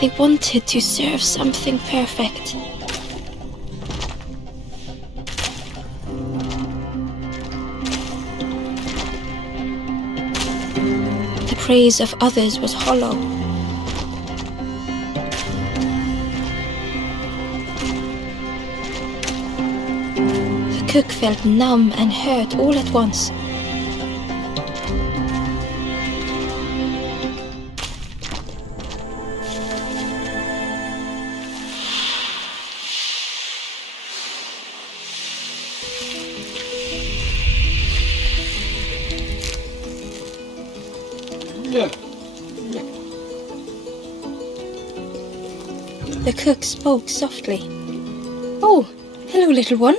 They wanted to serve something perfect. The praise of others was hollow. The cook felt numb and hurt all at once. The cook spoke softly. "Oh, hello, little one.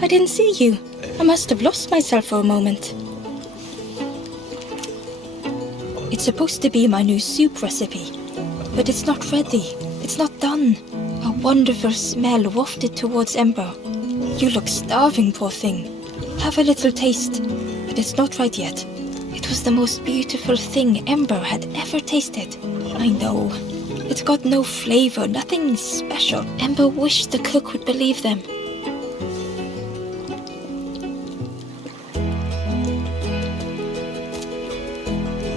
I didn't see you. I must have lost myself for a moment." "It's supposed to be my new soup recipe, but it's not ready. It's not done." A wonderful smell wafted towards Ember. "You look starving, poor thing. Have a little taste, but it's not right yet." It was the most beautiful thing Ember had ever tasted. I know. It got no flavor, nothing special. Ember wished the cook would believe them.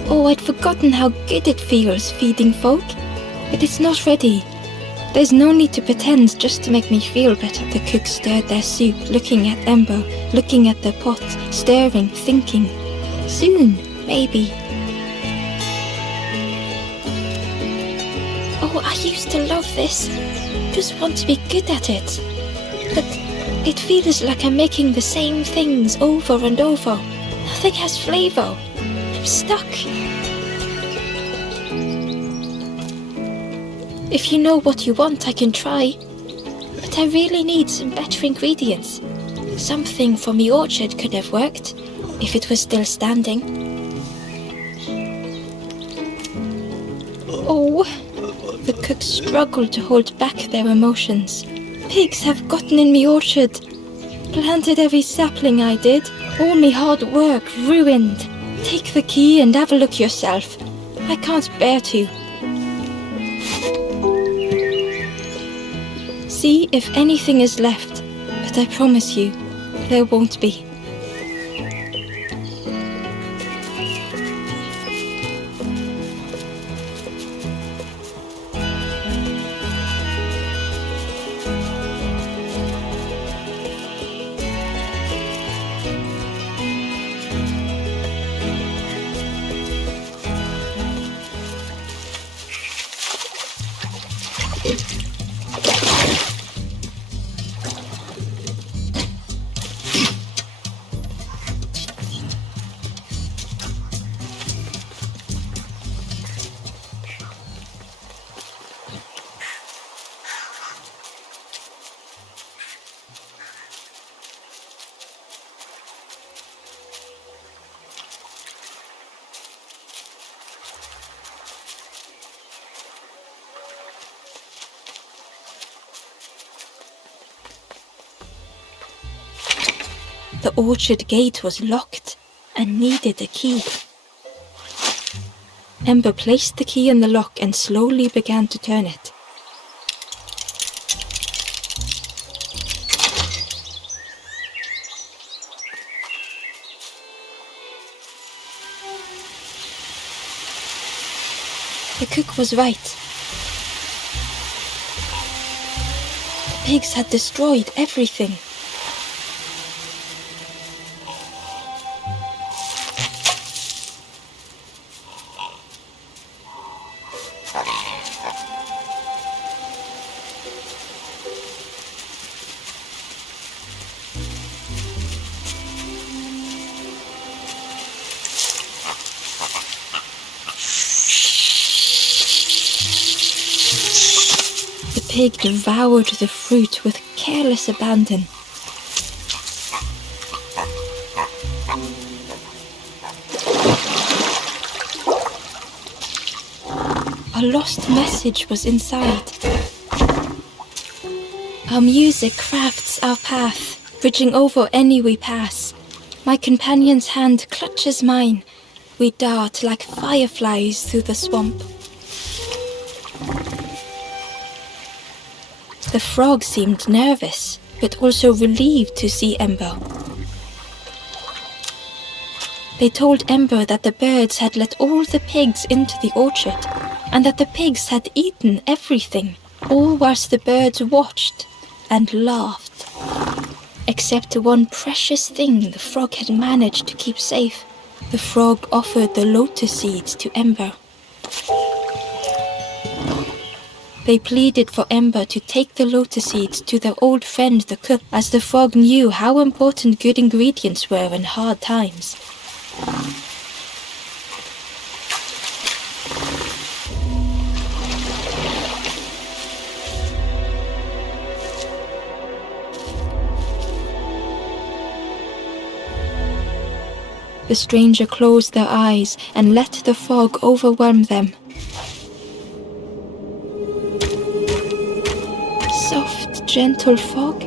"Oh, I'd forgotten how good it feels feeding folk. But it's not ready. There's no need to pretend just to make me feel better." The cook stirred their soup, looking at Ember, looking at the pot, stirring, thinking. Soon, maybe. "Oh, I used to love this. Just want to be good at it. But it feels like I'm making the same things over and over. Nothing has flavor. I'm stuck." "If you know what you want, I can try. But But I really need some better ingredients. Something from the orchard could have worked, if it was still standing. Oh, the cook struggled to hold back their emotions. Pigs have gotten in me orchard. Planted every sapling I did. All me hard work ruined. Take the key and have a look yourself. I can't bear to. See if anything is left, but I promise you, there won't be. The orchard gate was locked and needed a key. Ember placed the key in the lock and slowly began to turn it. The cook was right. The pigs had destroyed everything. The pig devoured the fruit with careless abandon. A lost message was inside. Our music crafts our path, bridging over any we pass. My companion's hand clutches mine. We dart like fireflies through the swamp. The frog seemed nervous, but also relieved to see Ember. They told Ember that the birds had let all the pigs into the orchard, and that the pigs had eaten everything, all whilst the birds watched and laughed. Except one precious thing the frog had managed to keep safe. The frog offered the lotus seeds to Ember. They pleaded for Ember to take the lotus seeds to their old friend the cook, as the frog knew how important good ingredients were in hard times. The stranger closed their eyes and let the fog overwhelm them. Soft, gentle fog,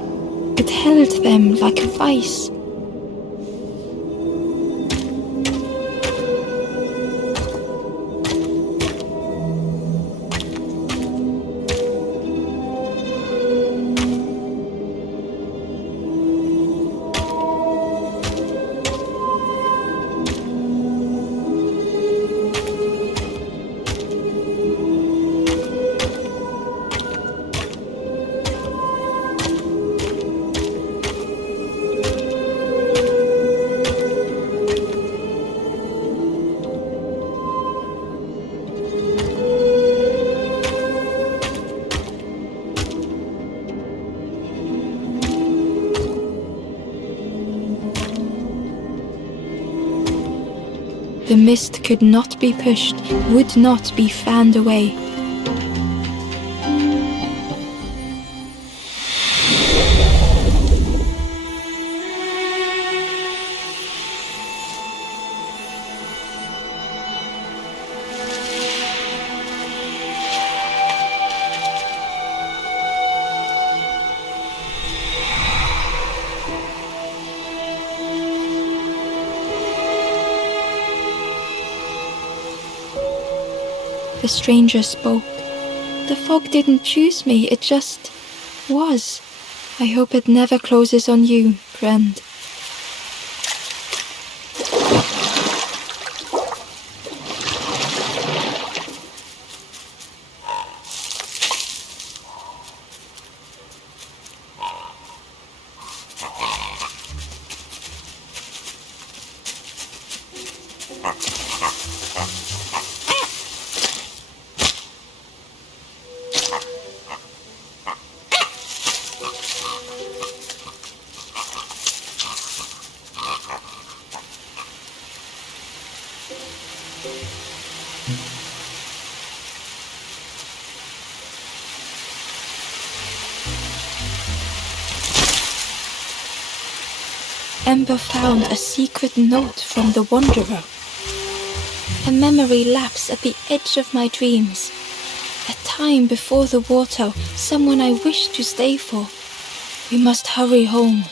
it held them like a vice. The mist could not be pushed, would not be fanned away. The stranger spoke. The fog didn't choose me, it just was. I hope it never closes on you, friend. Ember found a secret note from the Wanderer. A memory lapse at the edge of my dreams. A time before the water, someone I wished to stay for. We must hurry home.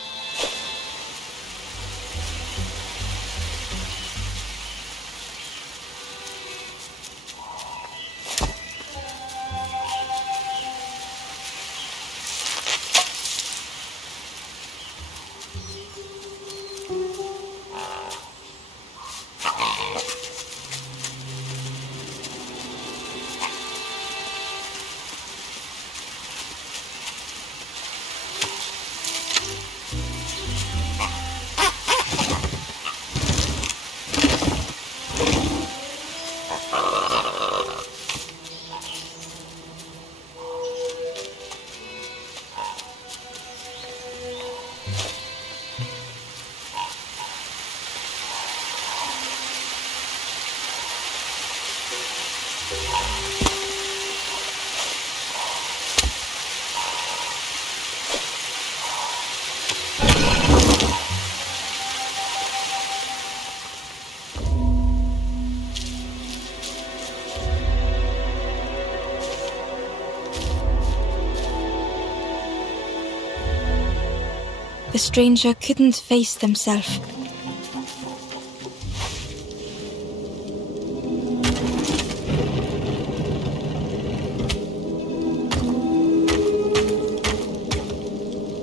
The stranger couldn't face themselves.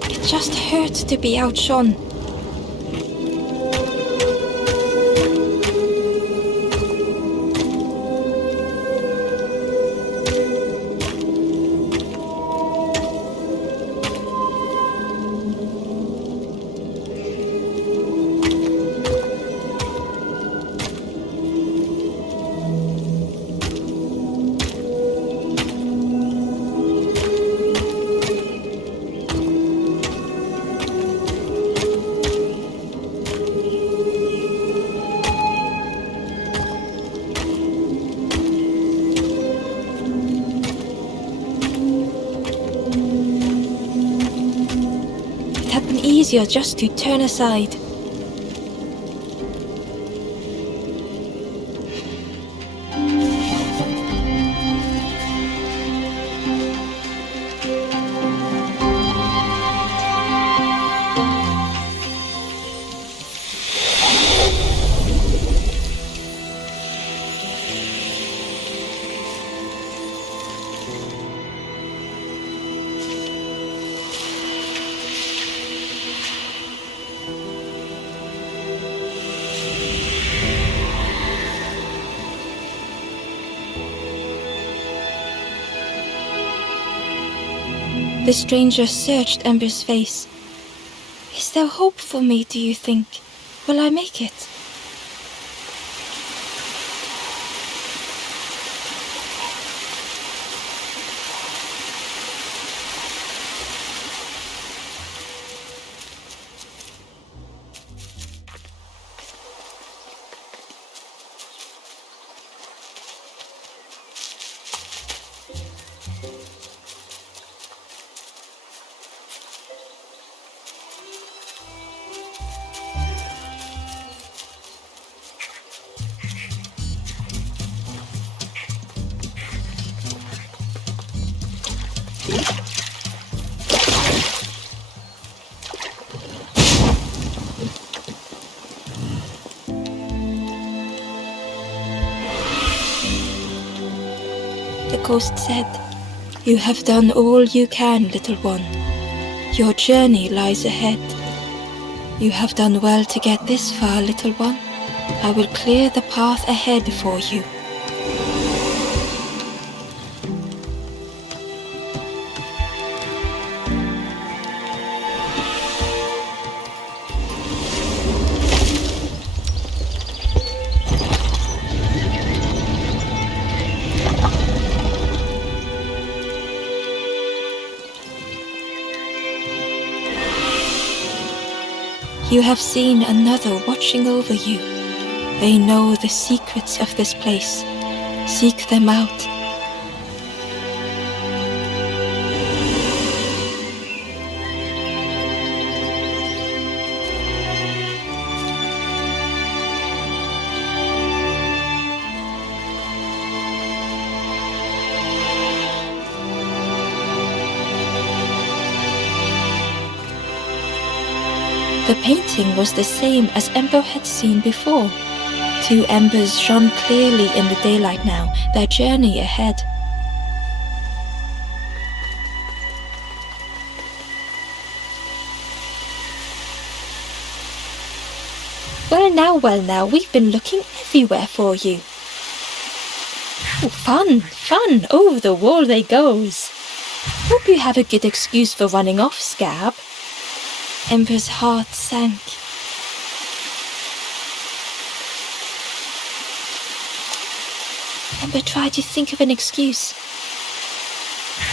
It just hurt to be outshone. Easier just to turn aside. The stranger searched Ember's face. Is there hope for me, do you think? Will I make it? ghost said. You have done all you can, little one. Your journey lies ahead. You have done well to get this far, little one. I will clear the path ahead for you. You have seen another watching over you. They know the secrets of this place. Seek them out. The painting was the same as Ember had seen before. Two embers shone clearly in the daylight now, their journey ahead. Well now, we've been looking everywhere for you. Oh, fun, over the wall they goes. Hope you have a good excuse for running off, Scab. Ember's heart sank. Ember tried to think of an excuse.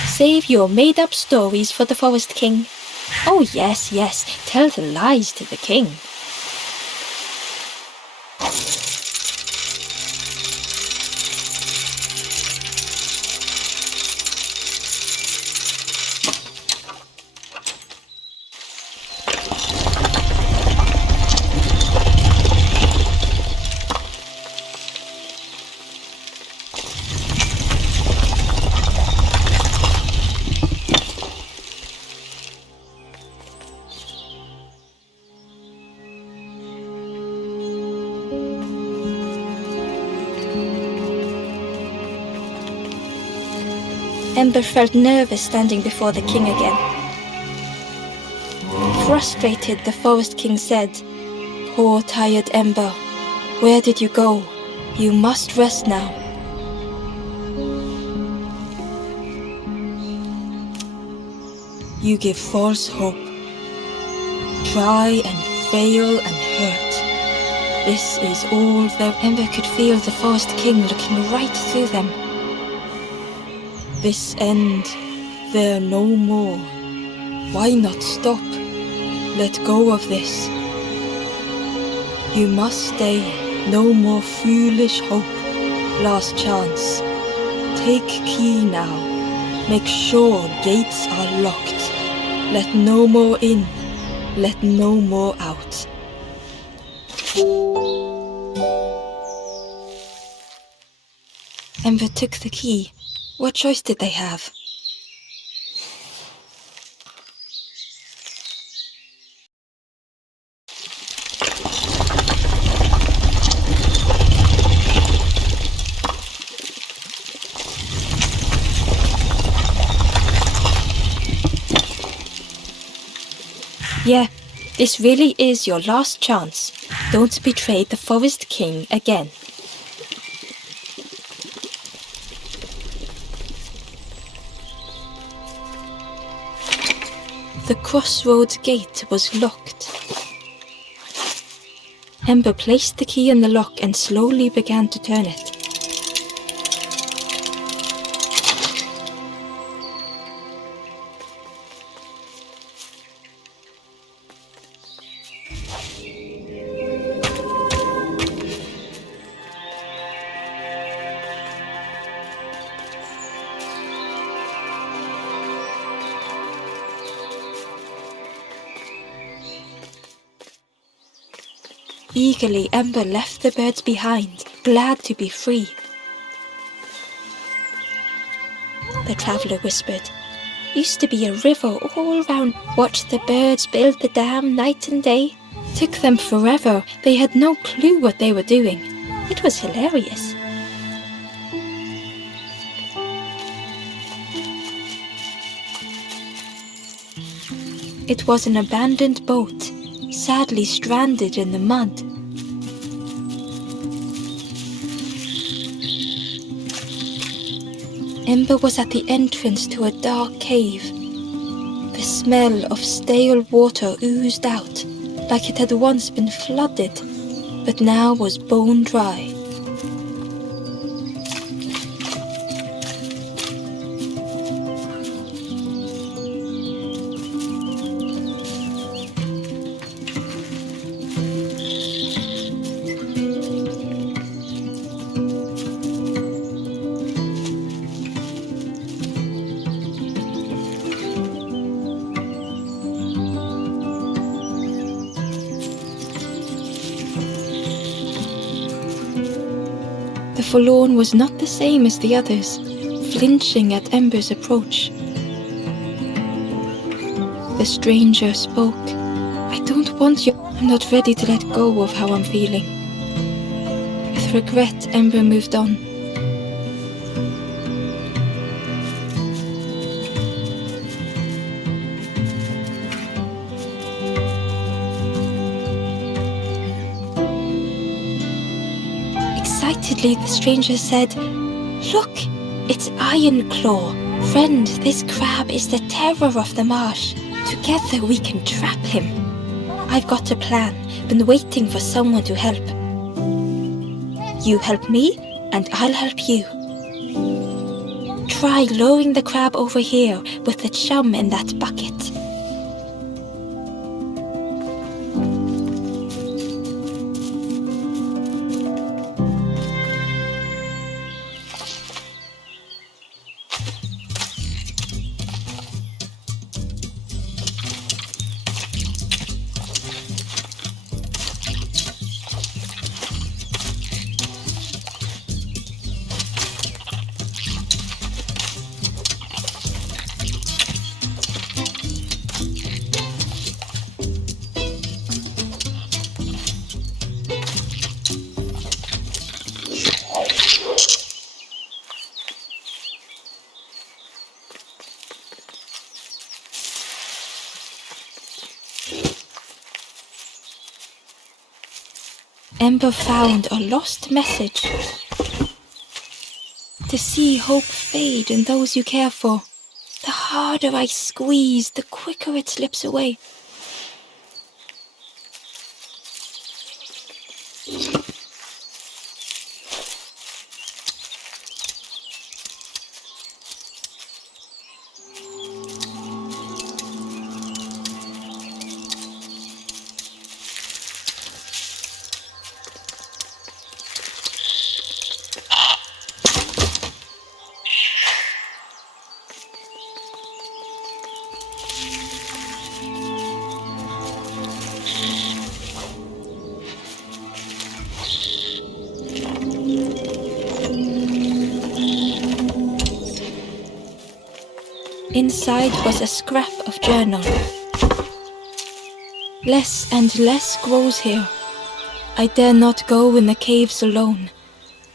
Save your made-up stories for the Forest King. Oh yes, tell the lies to the king. Ember felt nervous standing before the king again. Frustrated, the Forest King said, "Poor tired Ember, where did you go? You must rest now." You give false hope. Try and fail and hurt. This is all there. Ember could feel the Forest King looking right through them. This end, there no more. Why not stop? Let go of this. You must stay. No more foolish hope. Last chance. Take key now. Make sure gates are locked. Let no more in. Let no more out. Ember took the key. What choice did they have? Yeah, this really is your last chance. Don't betray the Forest King again. The crossroads gate was locked. Ember placed the key in the lock and slowly began to turn it. Eagerly, Ember left the birds behind, glad to be free. The traveller whispered, "Used to be a river all round. Watched the birds build the dam night and day. Took them forever. They had no clue what they were doing. It was hilarious." It was an abandoned boat, sadly stranded in the mud. Ember was at the entrance to a dark cave. The smell of stale water oozed out, like it had once been flooded, but now was bone dry. The forlorn was not the same as the others, flinching at Ember's approach. The stranger spoke. "I don't want you. I'm not ready to let go of how I'm feeling." With regret, Ember moved on. Excitedly, the stranger said, "Look, it's Iron Claw. Friend, this crab is the terror of the marsh. Together we can trap him. I've got a plan, been waiting for someone to help. You help me, and I'll help you. Try lowering the crab over here with the chum in that bucket." Ember found a lost message. To see hope fade in those you care for. The harder I squeeze, the quicker it slips away. Inside was a scrap of journal. Less and less grows here. I dare not go in the caves alone.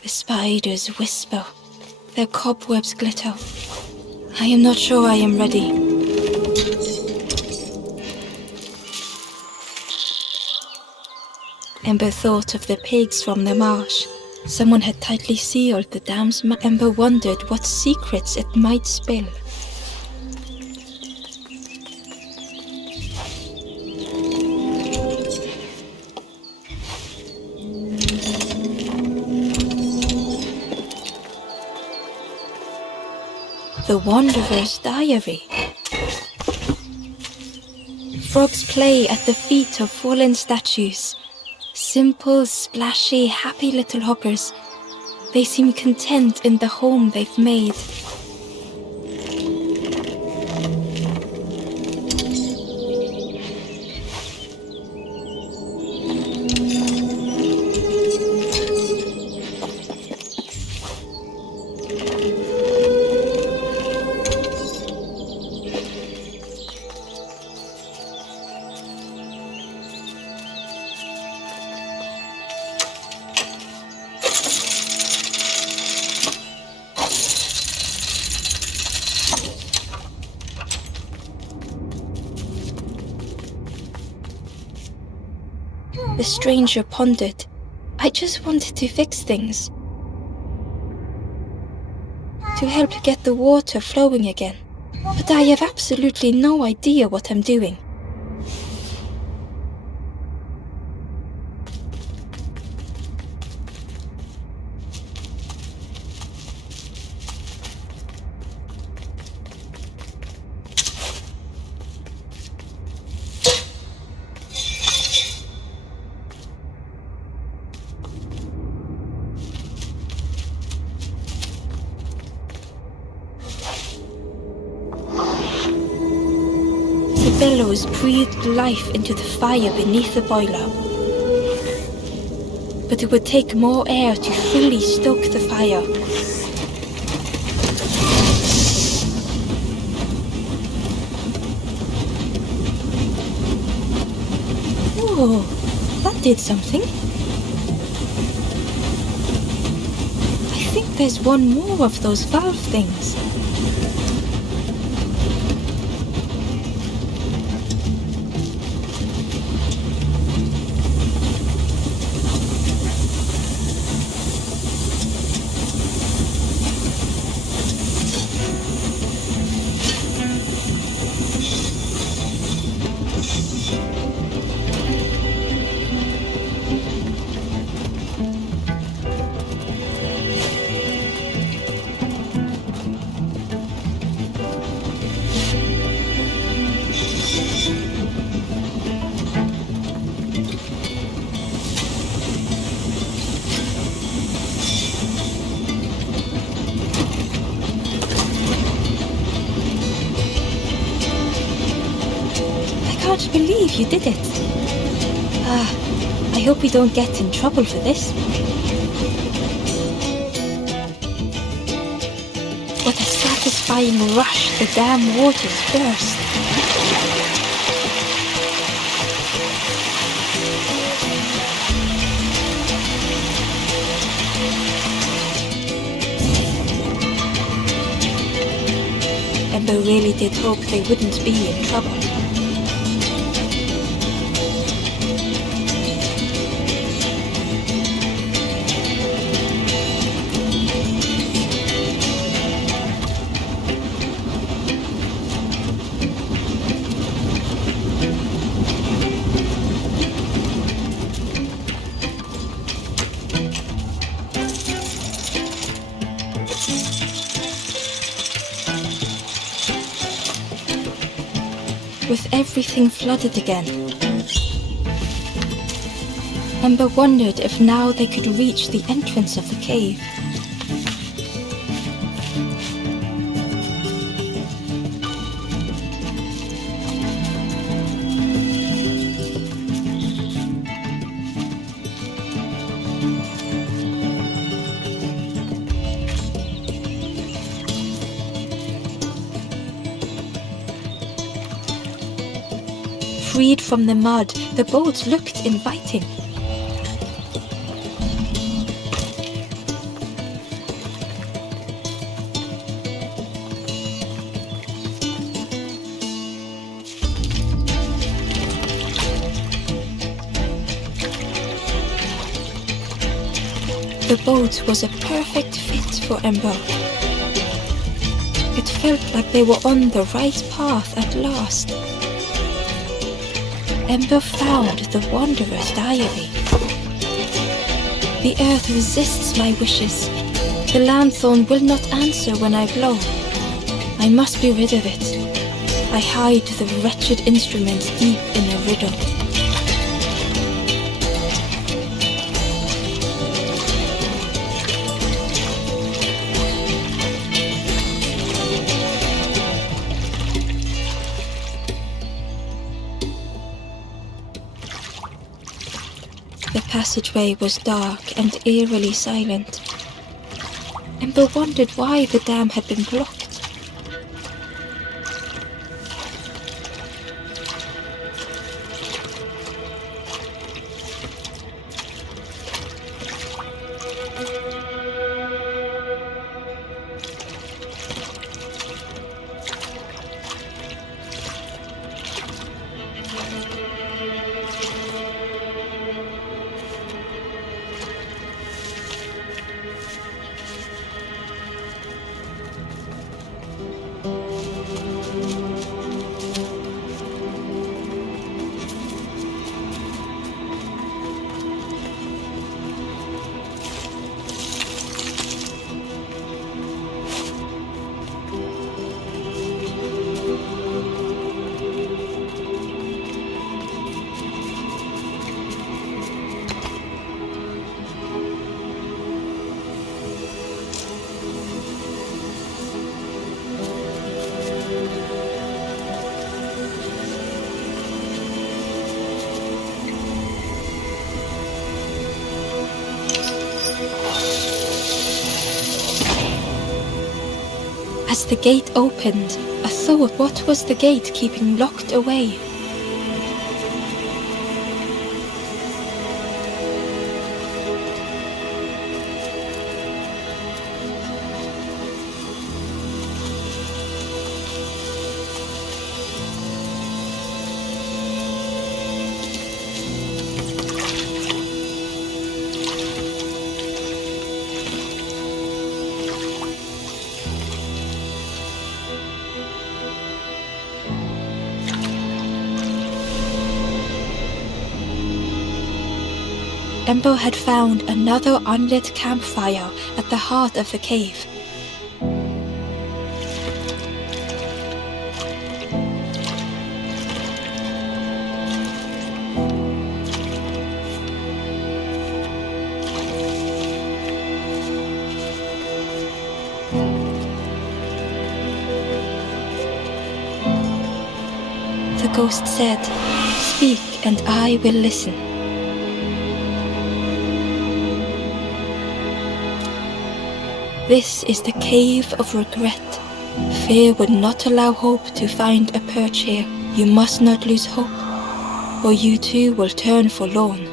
The spiders whisper. Their cobwebs glitter. I am not sure I am ready. Ember thought of the pigs from the marsh. Someone had tightly sealed the dam's mouth. Ember wondered what secrets it might spill. The Wanderer's Diary. Frogs play at the feet of fallen statues. Simple, splashy, happy little hoppers. They seem content in the home they've made. The stranger pondered. I just wanted to fix things. To help get the water flowing again. But I have absolutely no idea what I'm doing. The bellows breathed life into the fire beneath the boiler. But it would take more air to fully stoke the fire. Oh, that did something. I think there's one more of those valve things. I can't believe you did it. I hope we don't get in trouble for this. What a satisfying rush the dam waters burst. Ember really did hope they wouldn't be in trouble. With everything flooded again, Ember wondered if now they could reach the entrance of the cave. Freed from the mud, the boat looked inviting. The boat was a perfect fit for Ember. It felt like they were on the right path at last. Ember found the Wanderer's diary. The earth resists my wishes. The lanthorn will not answer when I blow. I must be rid of it. I hide the wretched instrument deep in a riddle. The passageway was dark and eerily silent. Ember wondered why the dam had been blocked. As the gate opened, a thought, what was the gate keeping locked away? Ember had found another unlit campfire at the heart of the cave. The ghost said, "Speak and I will listen." This is the cave of regret. Fear would not allow hope to find a perch here. You must not lose hope, or you too will turn forlorn.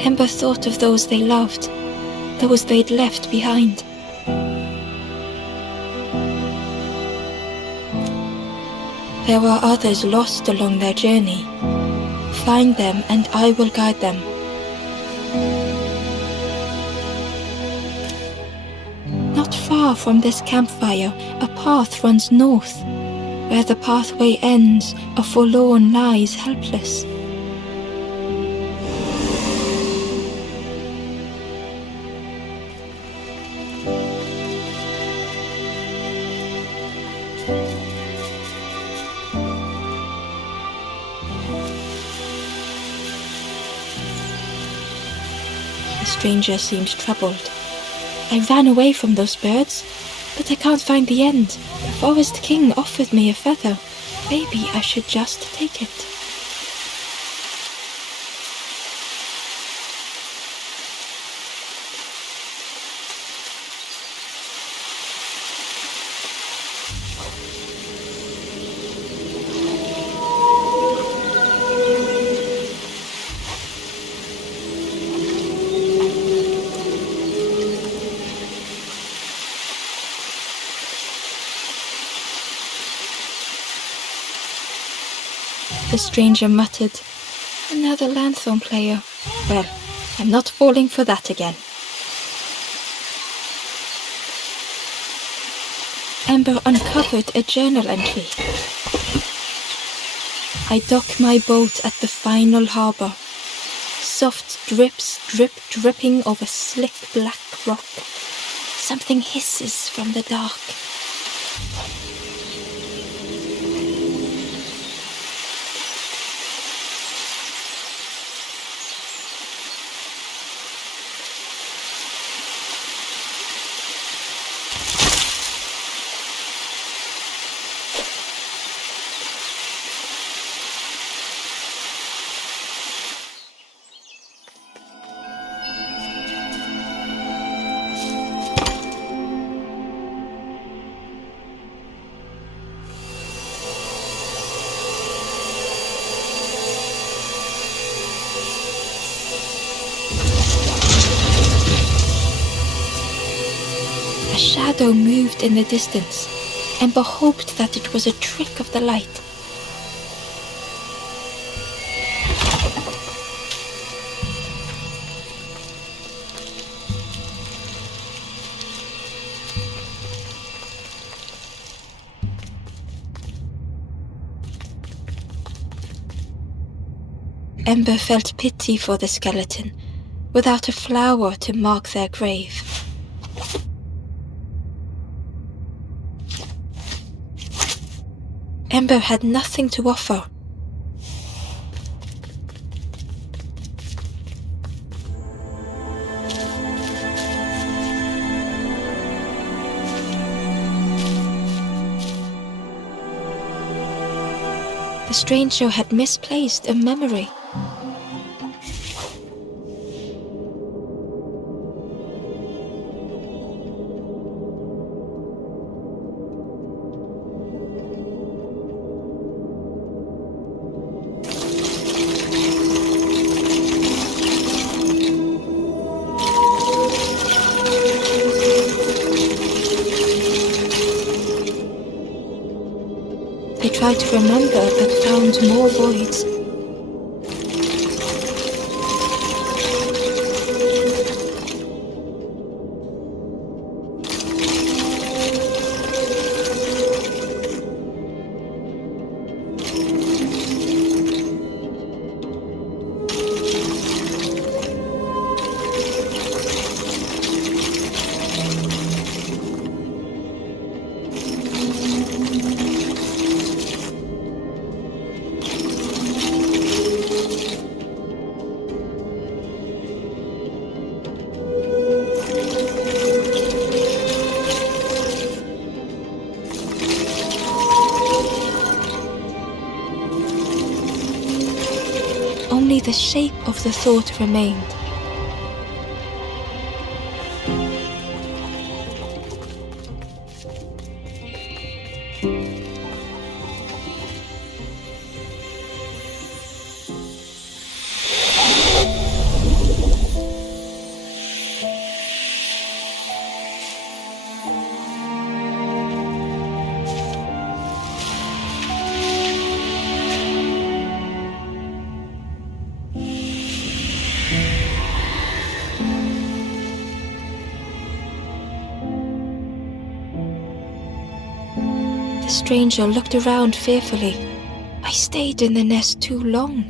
Ember thought of those they loved, those they'd left behind. There are others lost along their journey. Find them and I will guide them. Not far from this campfire, a path runs north. Where the pathway ends, a forlorn lies helpless. The stranger seemed troubled. "I ran away from those birds, but I can't find the end. The Forest King offered me a feather. Maybe I should just take it." The stranger muttered, "Another lanthorn player. Well, I'm not falling for that again." Ember uncovered a journal entry. "I dock my boat at the final harbor. Soft drips dripping over slick black rock. Something hisses from the dark. A shadow moved in the distance. Ember hoped that it was a trick of the light. Ember felt pity for the skeleton, without a flower to mark their grave. Ember had nothing to offer. The stranger had misplaced a memory. tried to remember but found more voids. Only the shape of the thought remained. The stranger looked around fearfully. I stayed in the nest too long.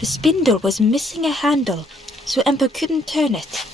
The spindle was missing a handle, so Ember couldn't turn it.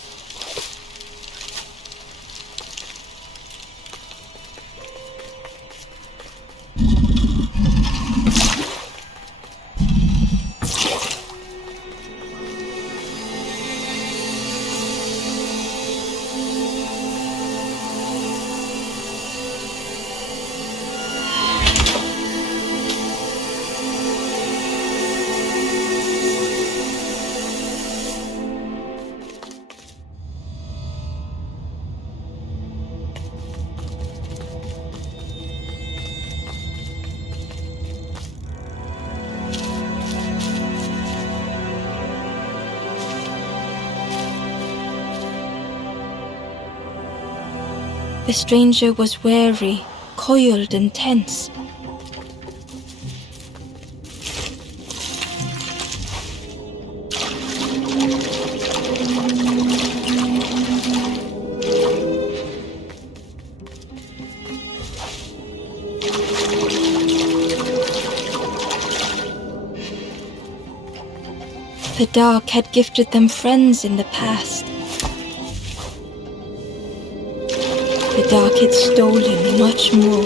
The stranger was wary, coiled and tense. The dark had gifted them friends in the past. The dark had stolen much more.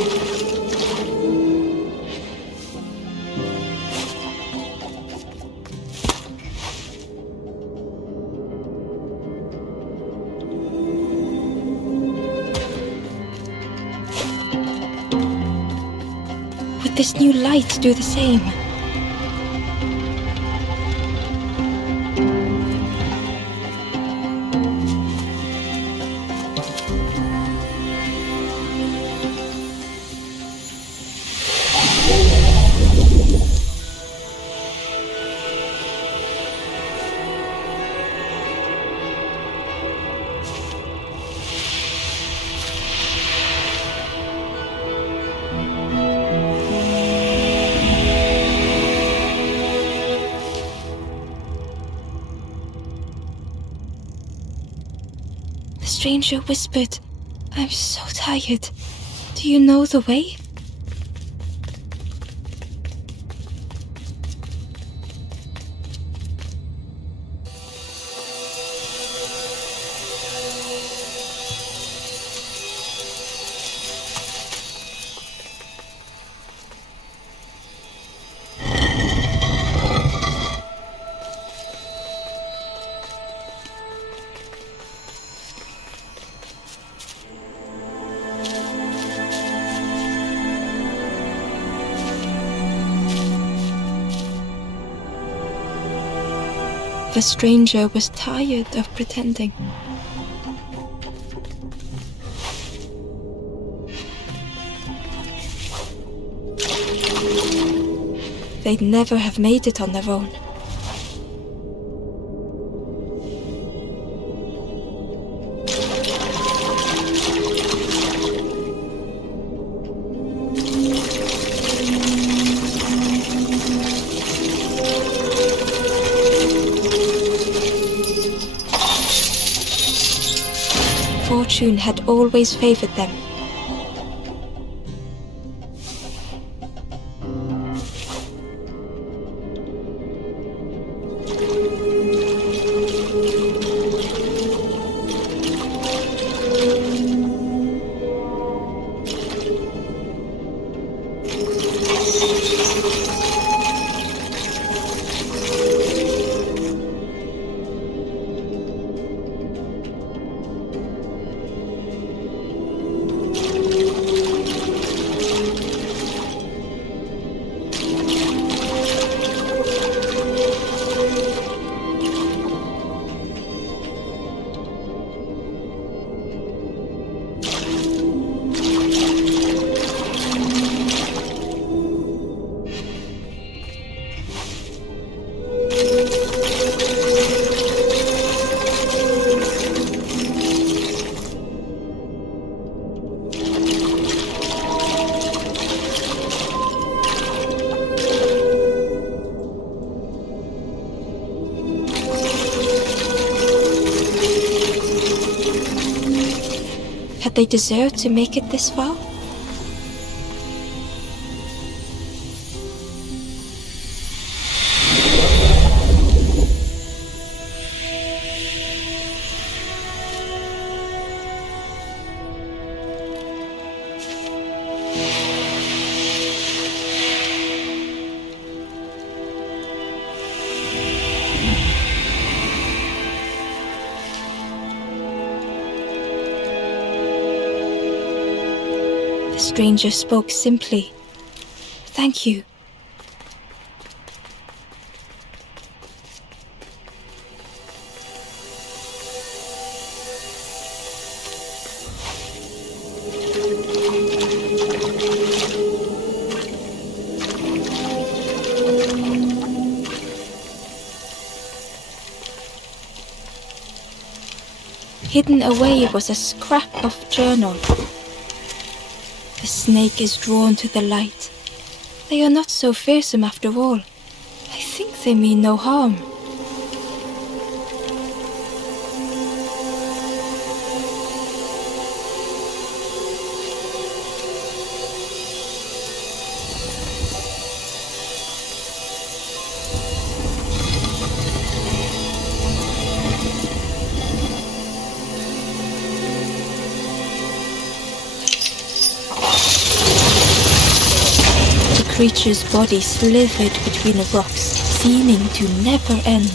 Would this new light do the same? The stranger whispered, "I'm so tired. Do you know the way?" The stranger was tired of pretending. they'd never have made it on their own. Fortune had always favored them. Had they deserved to make it this far? The stranger spoke simply. "Thank you." Hidden away was a scrap of journal. The snake is drawn to the light. They are not so fearsome after all. I think they mean no harm. The creature's body slithered between the rocks, seeming to never end.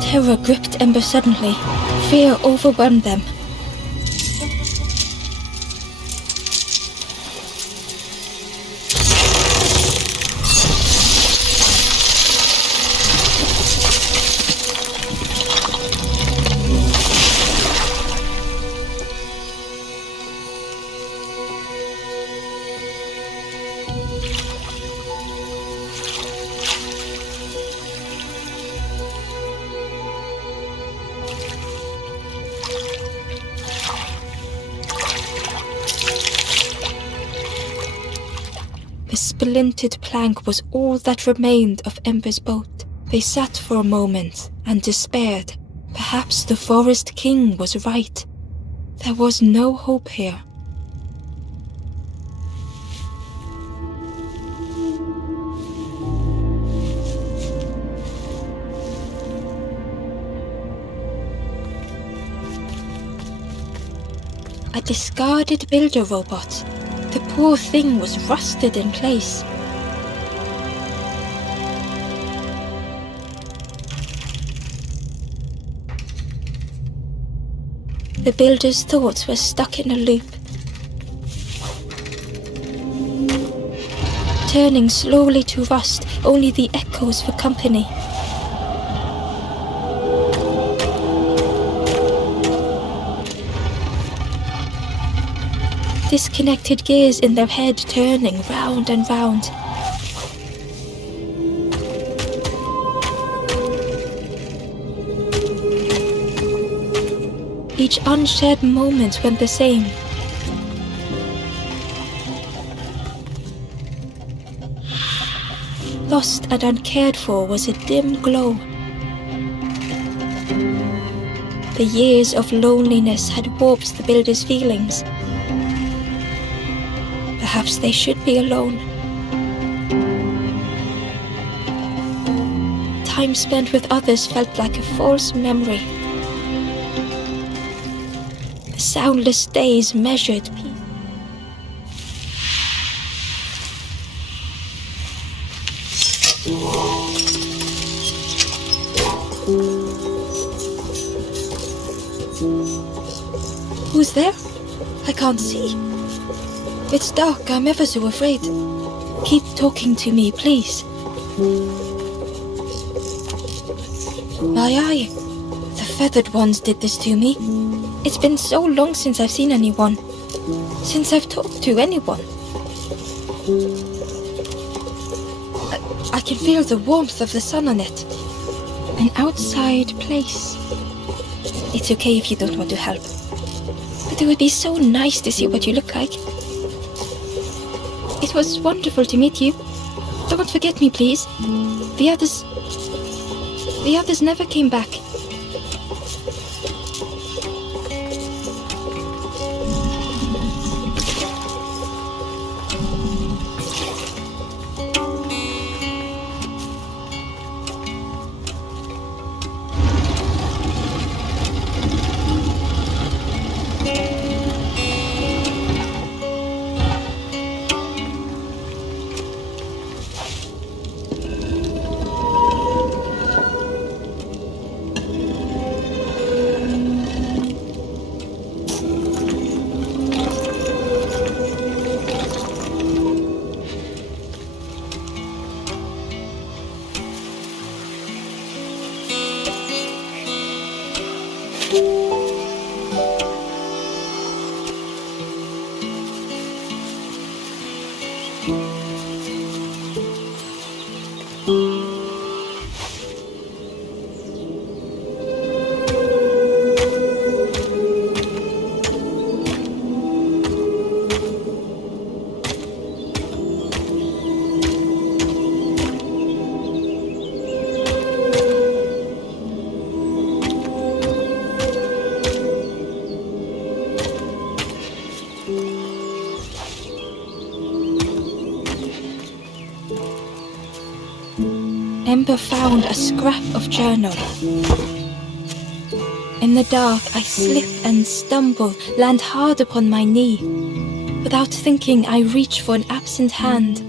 Terror gripped Ember suddenly. Fear overwhelmed them. A splintered plank was all that remained of Ember's boat. They sat for a moment and despaired. Perhaps the Forest King was right. There was no hope here. A discarded builder robot. The poor thing was rusted in place. The builder's thoughts were stuck in a loop, turning slowly to rust, only the echoes for company. Disconnected gears in their head turning round and round. Each unshared moment went the same. Lost and uncared for was a dim glow. The years of loneliness had warped the builder's feelings. Perhaps they should be alone. Time spent with others felt like a false memory. The soundless days measured peace. Who's there? I can't see. It's dark, I'm ever so afraid. Keep talking to me, please. Aye, the feathered ones did this to me. It's been so long since I've seen anyone. Since I've talked to anyone. I can feel the warmth of the sun on it. An outside place. It's okay if you don't want to help. But it would be so nice to see what you look like. It was wonderful to meet you. Don't forget me, please. The others never came back. Ember found a scrap of journal. In the dark, I slip and stumble, land hard upon my knee. Without thinking, I reach for an absent hand.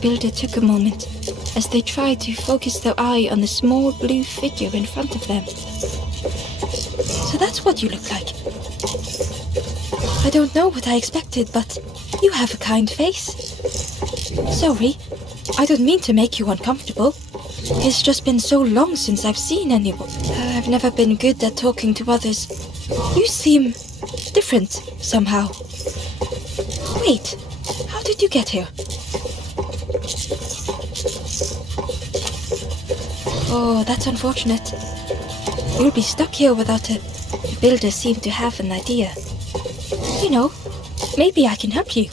builder took a moment as they tried to focus their eye on the small blue figure in front of them. So that's what you look like. I don't know what I expected, but you have a kind face. Sorry, I don't mean to make you uncomfortable. It's just been so long since I've seen anyone. I've never been good at talking to others. You seem different somehow. Wait, how did you get here? Oh, that's unfortunate. You'll be stuck here without a... The builder seemed to have an idea. You know, maybe I can help you.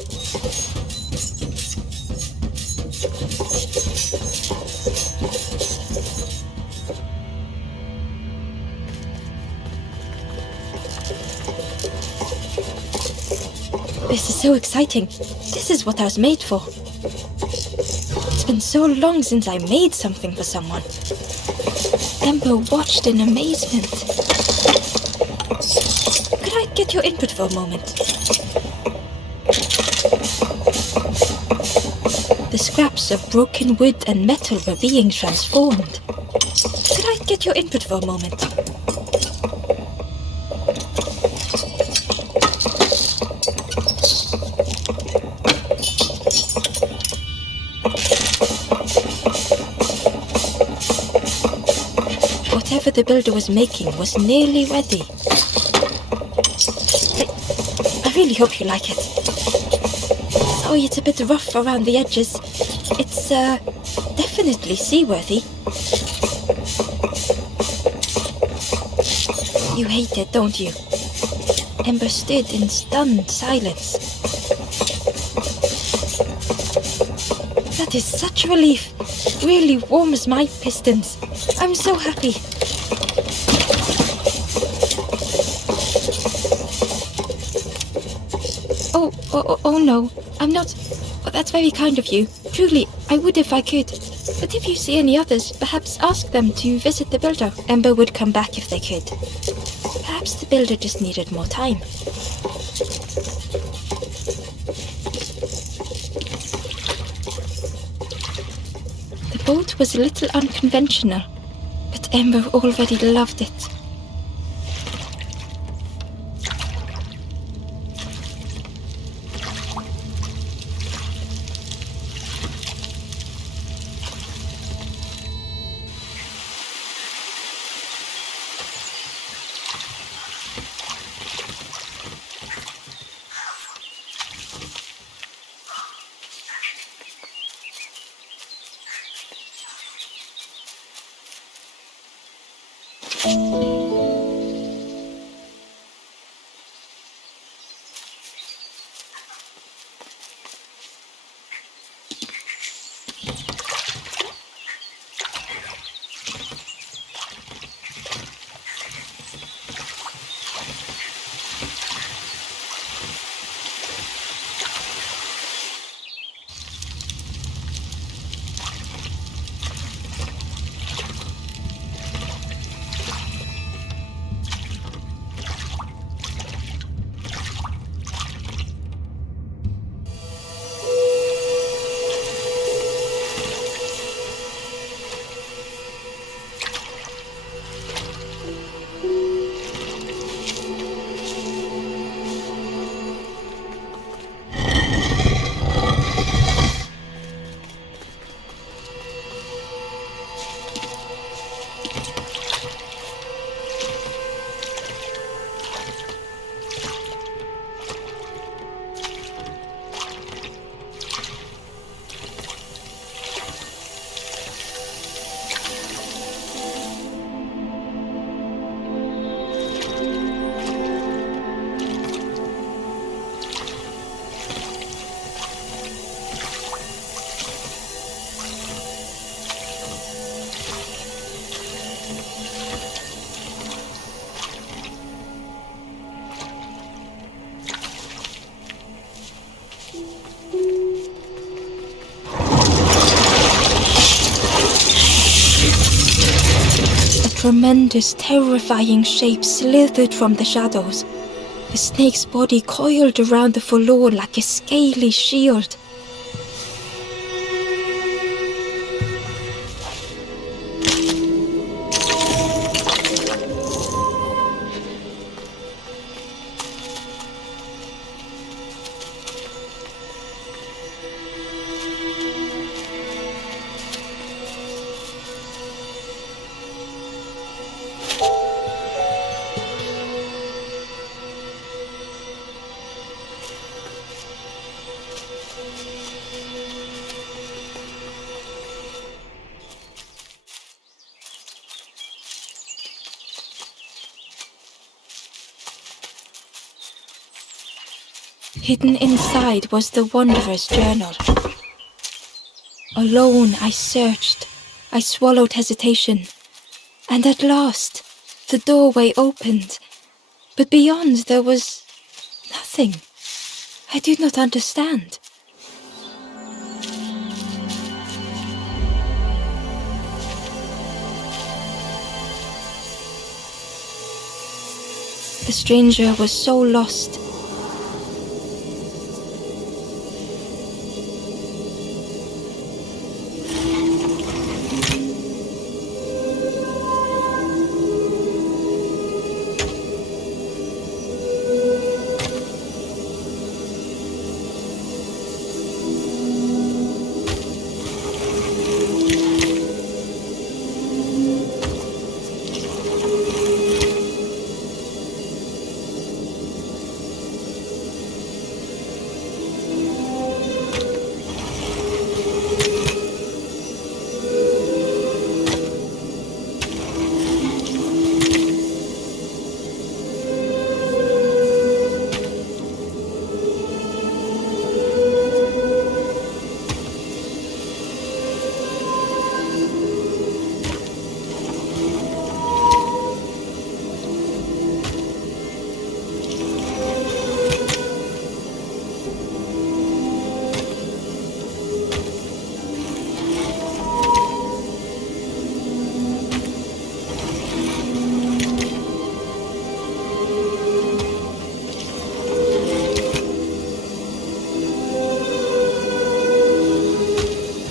This is so exciting. This is what I was made for. It's been so long since I made something for someone. Ember watched in amazement. Could I get your input for a moment? The scraps of broken wood and metal were being transformed. Could I get your input for a moment? Whatever the builder was making was nearly ready. I really hope you like it. Sorry, it's a bit rough around the edges. It's definitely seaworthy. You hate it, don't you? Ember stood in stunned silence. That is such a relief. Really warms my pistons. I'm so happy. Oh no, I'm not. Oh, that's very kind of you. Truly, I would if I could. But if you see any others, perhaps ask them to visit the builder. Ember would come back if they could. Perhaps the builder just needed more time. The boat was a little unconventional, but Ember already loved it. Tremendous, terrifying shape slithered from the shadows. The snake's body coiled around the forlorn like a scaly shield. Hidden inside was the Wanderer's journal. Alone I searched, I swallowed hesitation, and at last the doorway opened, but beyond there was nothing. I do not understand. The stranger was so lost.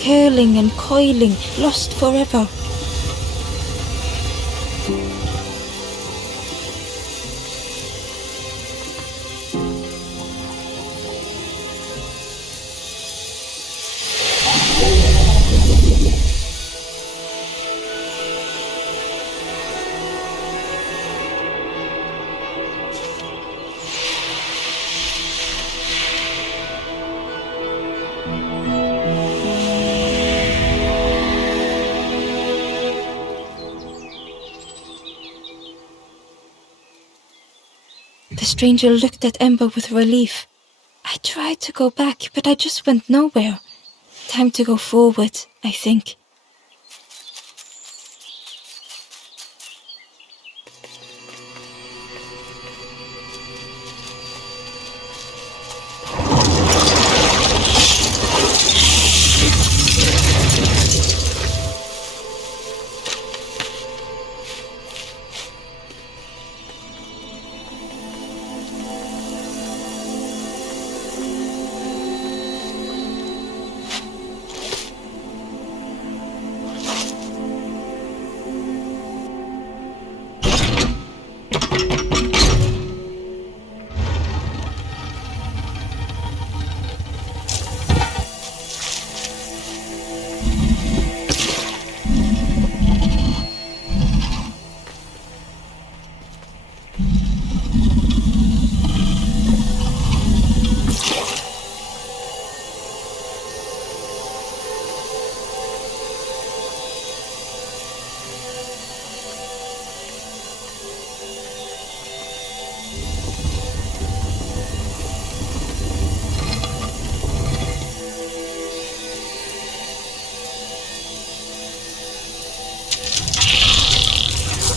Curling and coiling, lost forever. The stranger looked at Ember with relief. I tried to go back, but I just went nowhere. Time to go forward, I think.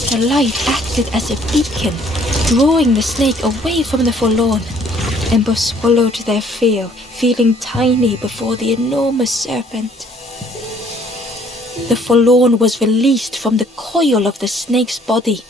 The light acted as a beacon, drawing the snake away from the forlorn. Ember swallowed their fear, feeling tiny before the enormous serpent. The forlorn was released from the coil of the snake's body.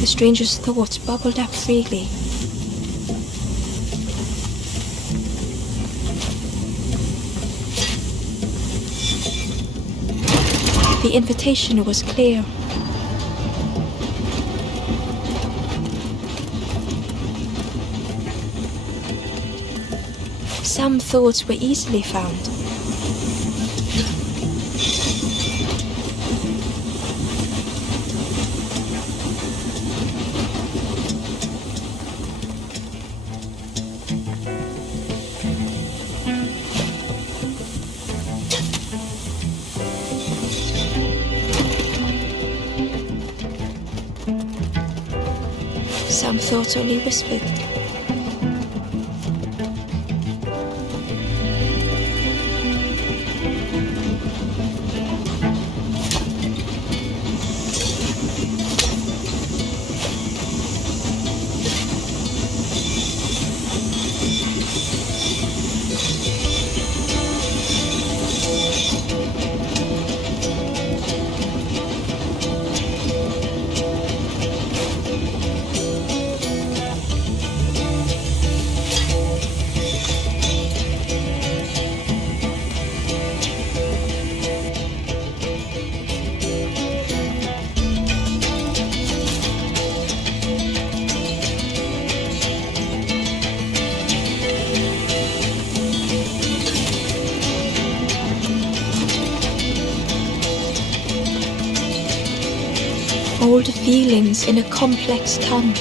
The stranger's thoughts bubbled up freely. The invitation was clear. Some thoughts were easily found. some thoughts only whispered. Old feelings in a complex tongue.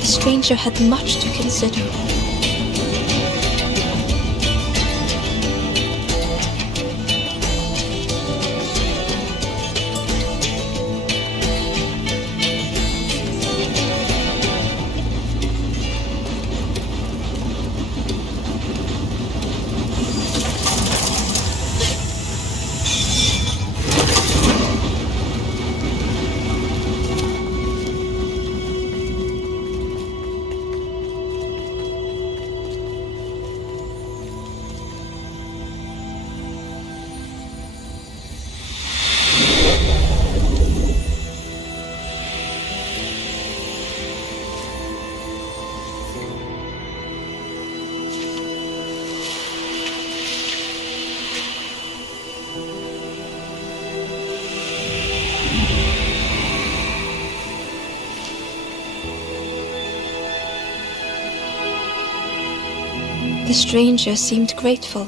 The stranger had much to consider. The stranger seemed grateful.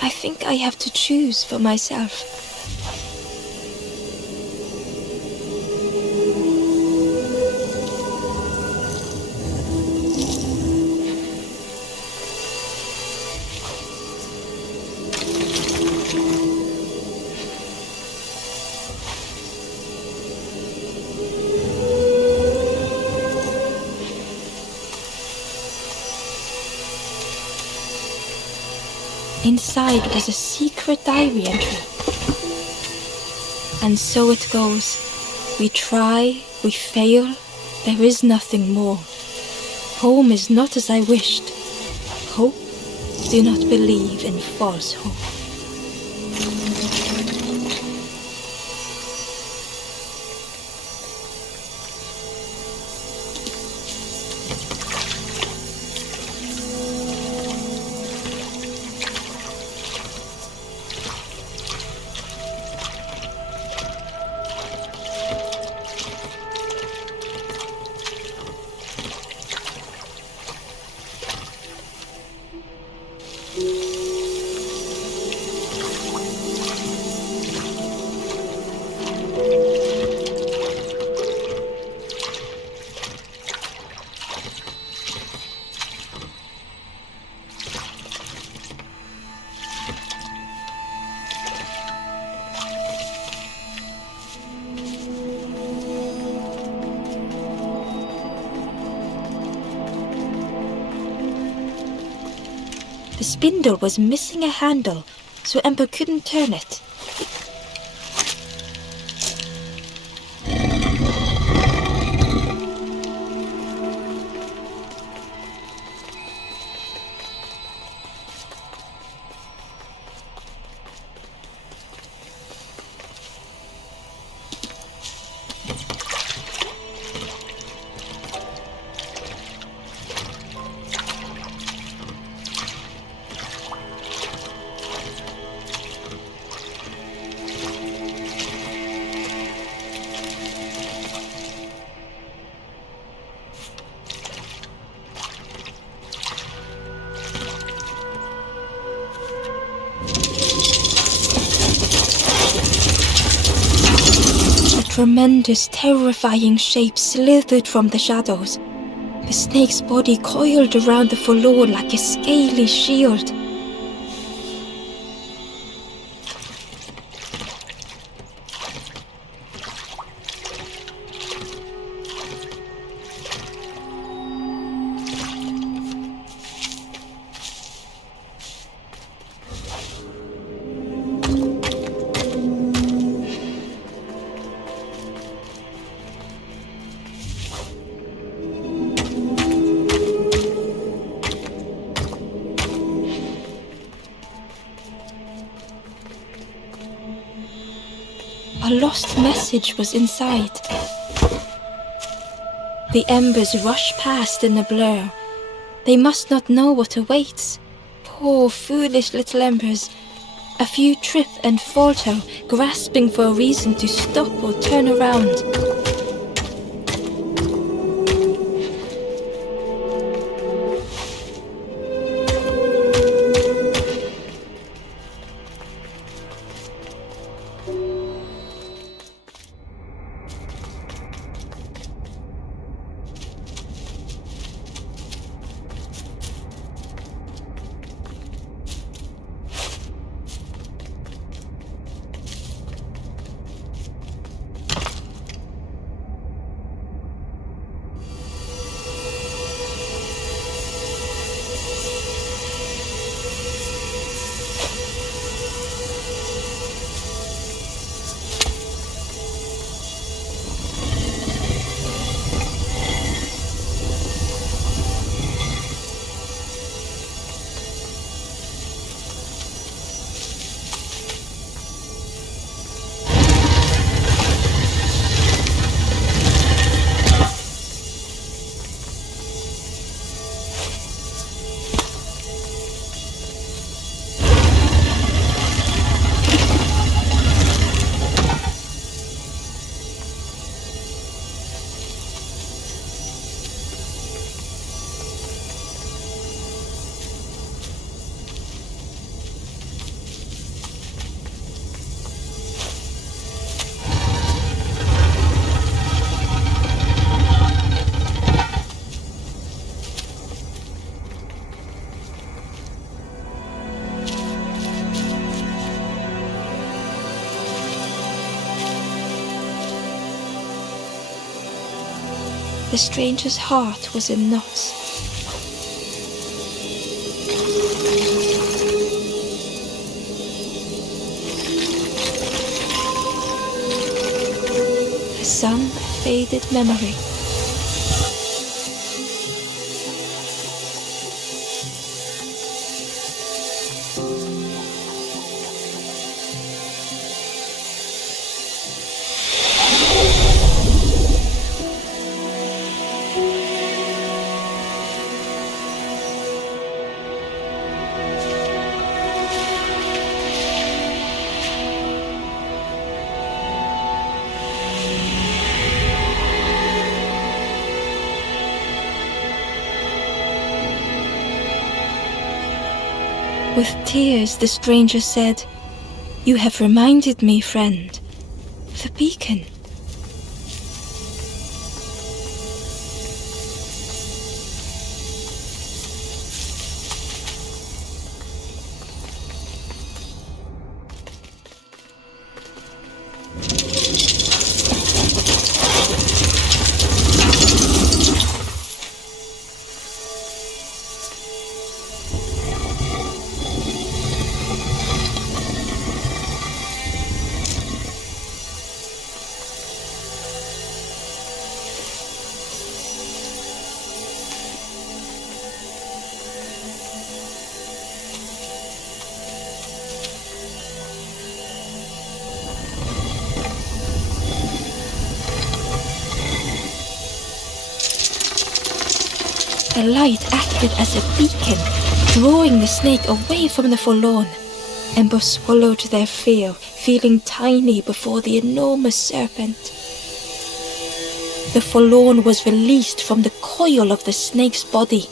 I think I have to choose for myself. Inside was a secret diary entry. And so it goes. We try, we fail, there is nothing more. Home is not as I wished. Hope, do not believe in false hope. spindle was missing a handle, so Ember couldn't turn it. A tremendous, terrifying shape slithered from the shadows. The snake's body coiled around the forlorn like a scaly shield. A lost message was inside. The embers rush past in a blur. They must not know what awaits. Poor, foolish little embers. A few trip and falter, grasping for a reason to stop or turn around. The stranger's heart was in knots. Some faded memory. With tears, the stranger said, "You have reminded me, friend. The beacon." The light acted as a beacon, drawing the snake away from the forlorn. Ember swallowed their fear, feeling tiny before the enormous serpent. The forlorn was released from the coil of the snake's body.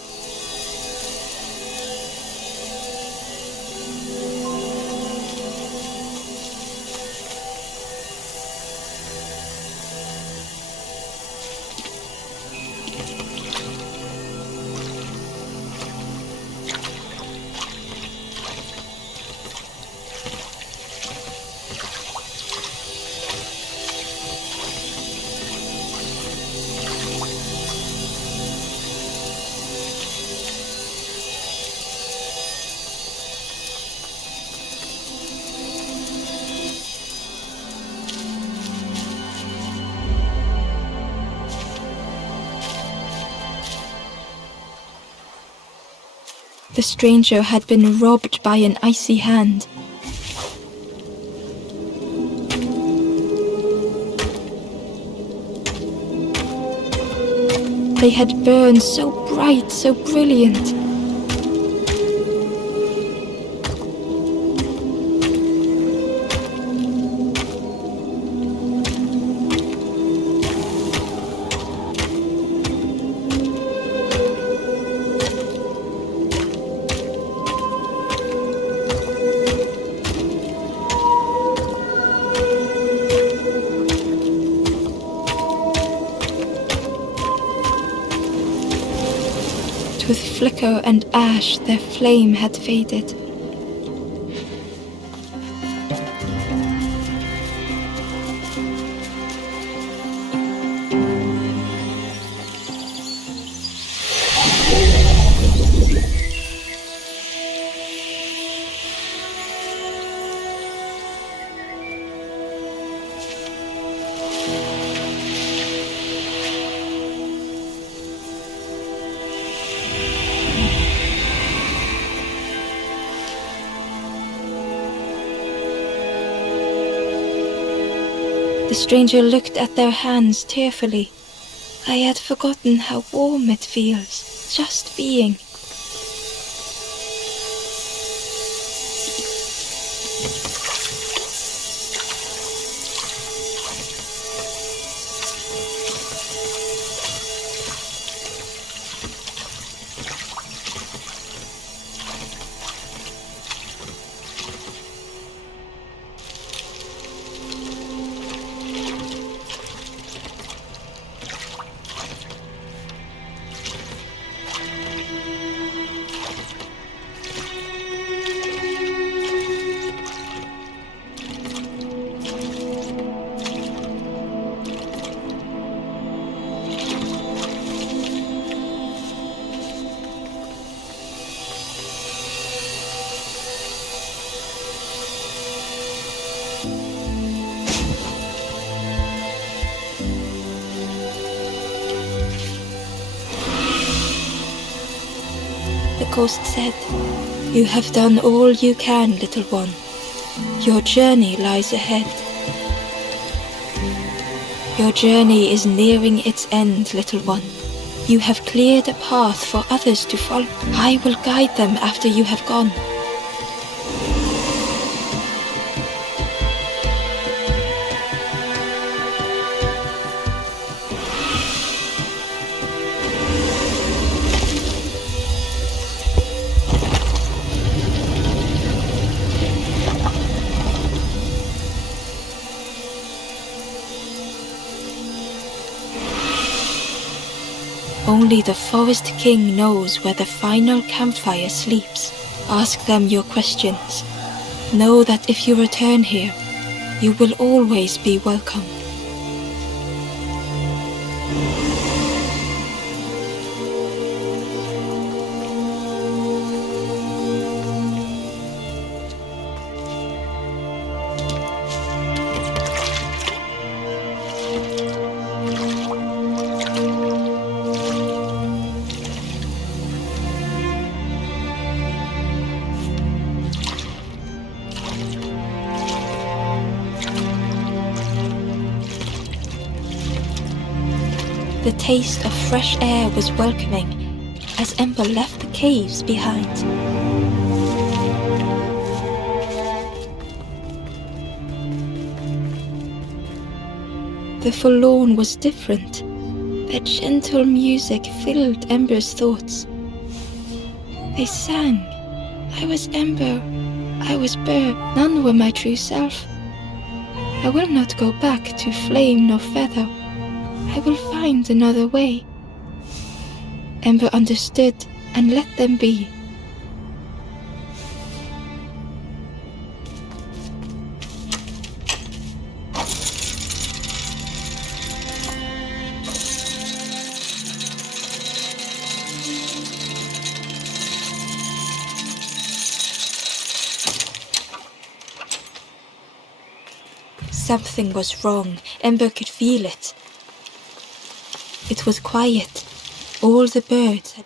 The stranger had been robbed by an icy hand. They had burned so bright, so brilliant. With flicker and ash, their flame had faded. The stranger looked at their hands tearfully. I had forgotten how warm it feels, just being. The ghost said, "You have done all you can, little one. Your journey lies ahead. Your journey is nearing its end, little one. You have cleared a path for others to follow. I will guide them after you have gone." Only the Forest King knows where the final campfire sleeps. Ask them your questions. Know that if you return here, you will always be welcome. The taste of fresh air was welcoming. as Ember left the caves behind. The forlorn was different. Their gentle music filled Ember's thoughts. They sang. I was Ember, I was bird, none were my true self. I will not go back to flame nor feather. I will find another way. Ember understood and let them be. Something was wrong. Ember could feel it. It was quiet. All the birds had...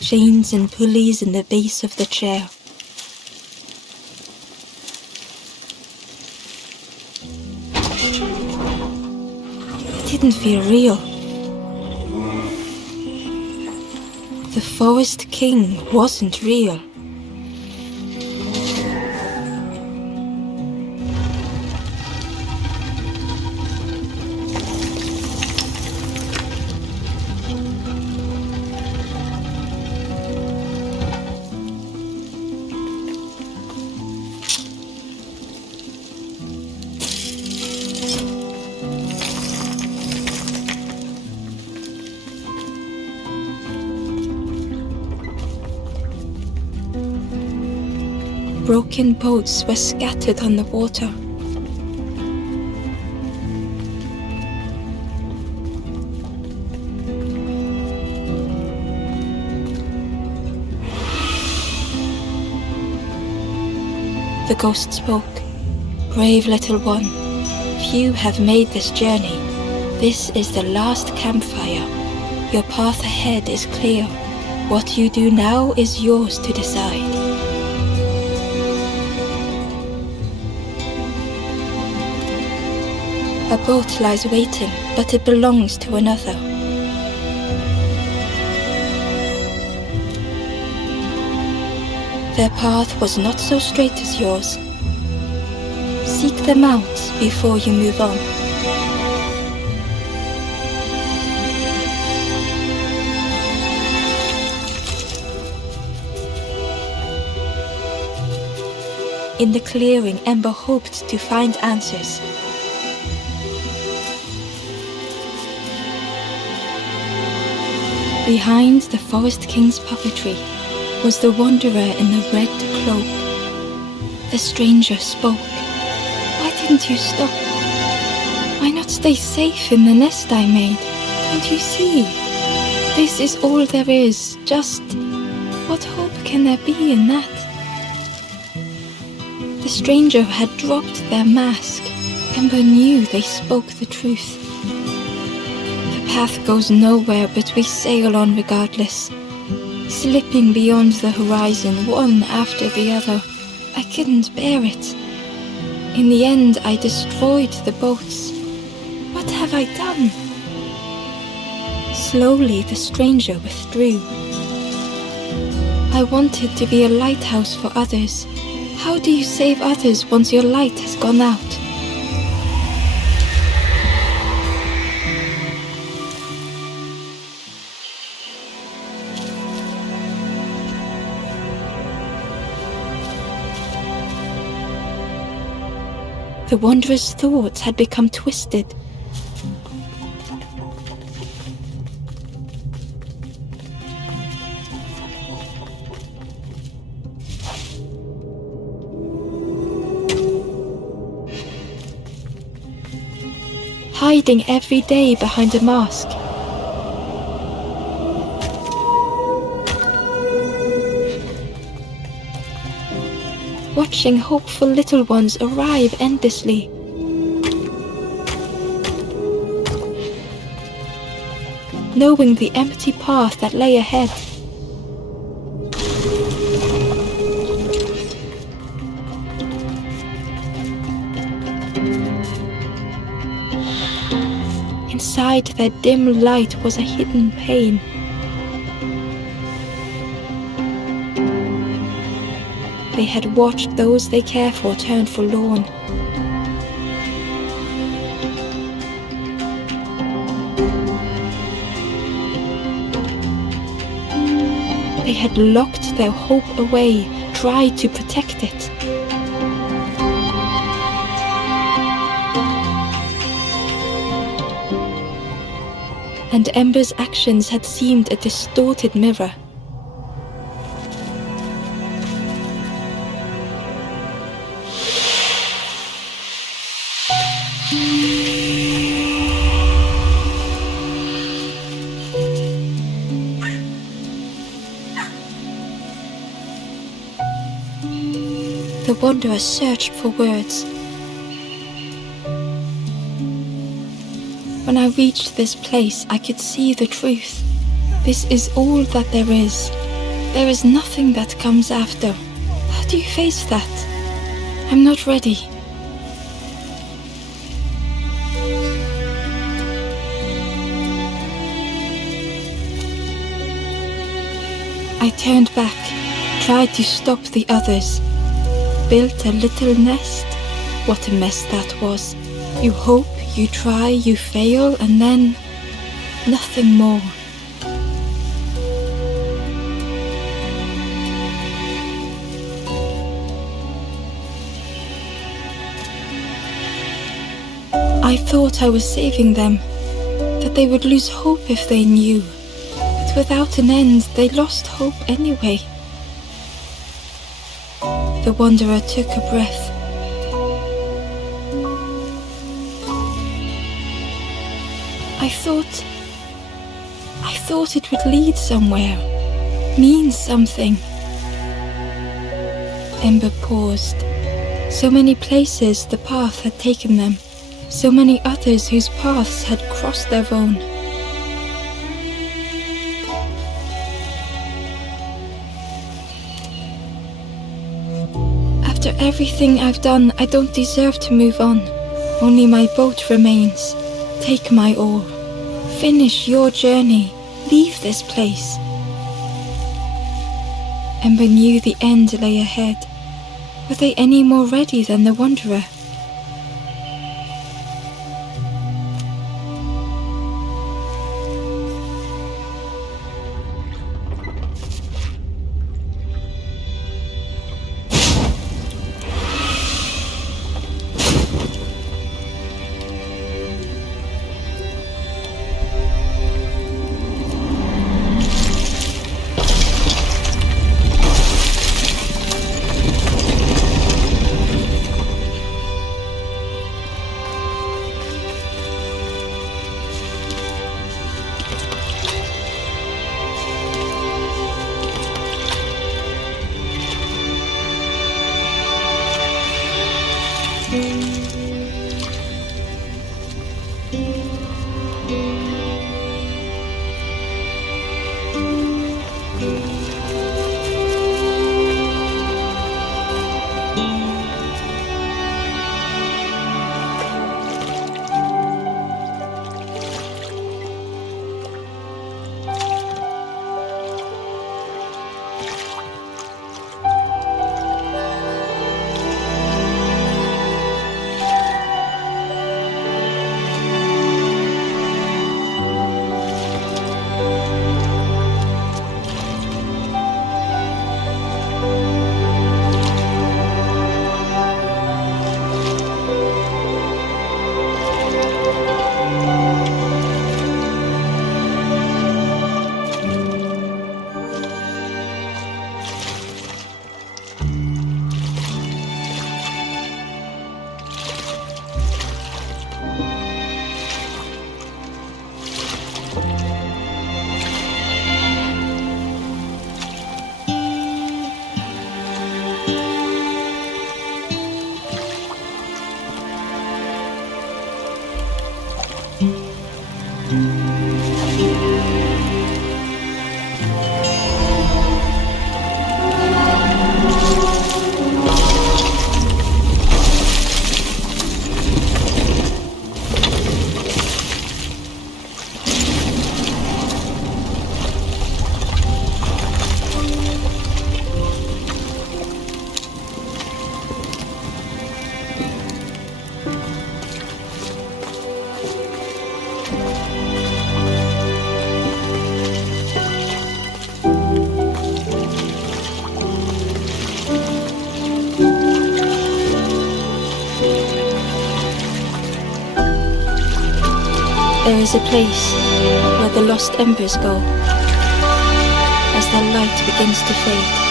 chains and pulleys in the base of the chair. It didn't feel real. The Forest King wasn't real. Broken boats were scattered on the water. The ghost spoke. Brave little one, few have made this journey. This is the last campfire. Your path ahead is clear. What you do now is yours to decide. A boat lies waiting, but it belongs to another. Their path was not so straight as yours. Seek them out before you move on. In the clearing, Ember hoped to find answers. Behind the Forest King's puppetry was the wanderer in the red cloak. The stranger spoke. Why didn't you stop? Why not stay safe in the nest I made? Don't you see? This is all there is. Just what hope can there be in that? The stranger had dropped their mask. Ember knew they spoke the truth. The path goes nowhere, but we sail on regardless, slipping beyond the horizon, one after the other. I couldn't bear it. In the end, I destroyed the boats. What have I done? Slowly the stranger withdrew. I wanted to be a lighthouse for others. How do you save others once your light has gone out? The wanderer's thoughts had become twisted. Hiding every day behind a mask. Watching hopeful little ones arrive endlessly. Knowing the empty path that lay ahead. Inside their dim light was a hidden pain. They had watched those they care for turn forlorn. They had locked their hope away, tried to protect it. And Ember's actions had seemed a distorted mirror. The wanderer searched for words. When I reached this place, I could see the truth. This is all that there is. There is nothing that comes after. How do you face that? I'm not ready. I turned back, tried to stop the others. Built a little nest. What a mess that was. You hope, you try, you fail, and then nothing more. I thought I was saving them, that they would lose hope if they knew. But without an end, they lost hope anyway. The wanderer took a breath. I thought it would lead somewhere, mean something. Ember paused. So many places the path had taken them, so many others whose paths had crossed their own. After everything I've done, I don't deserve to move on. Only my boat remains. Take my oar. Finish your journey. Leave this place. Ember knew the end lay ahead. Were they any more ready than the wanderer? There is a place where the lost embers go as their light begins to fade.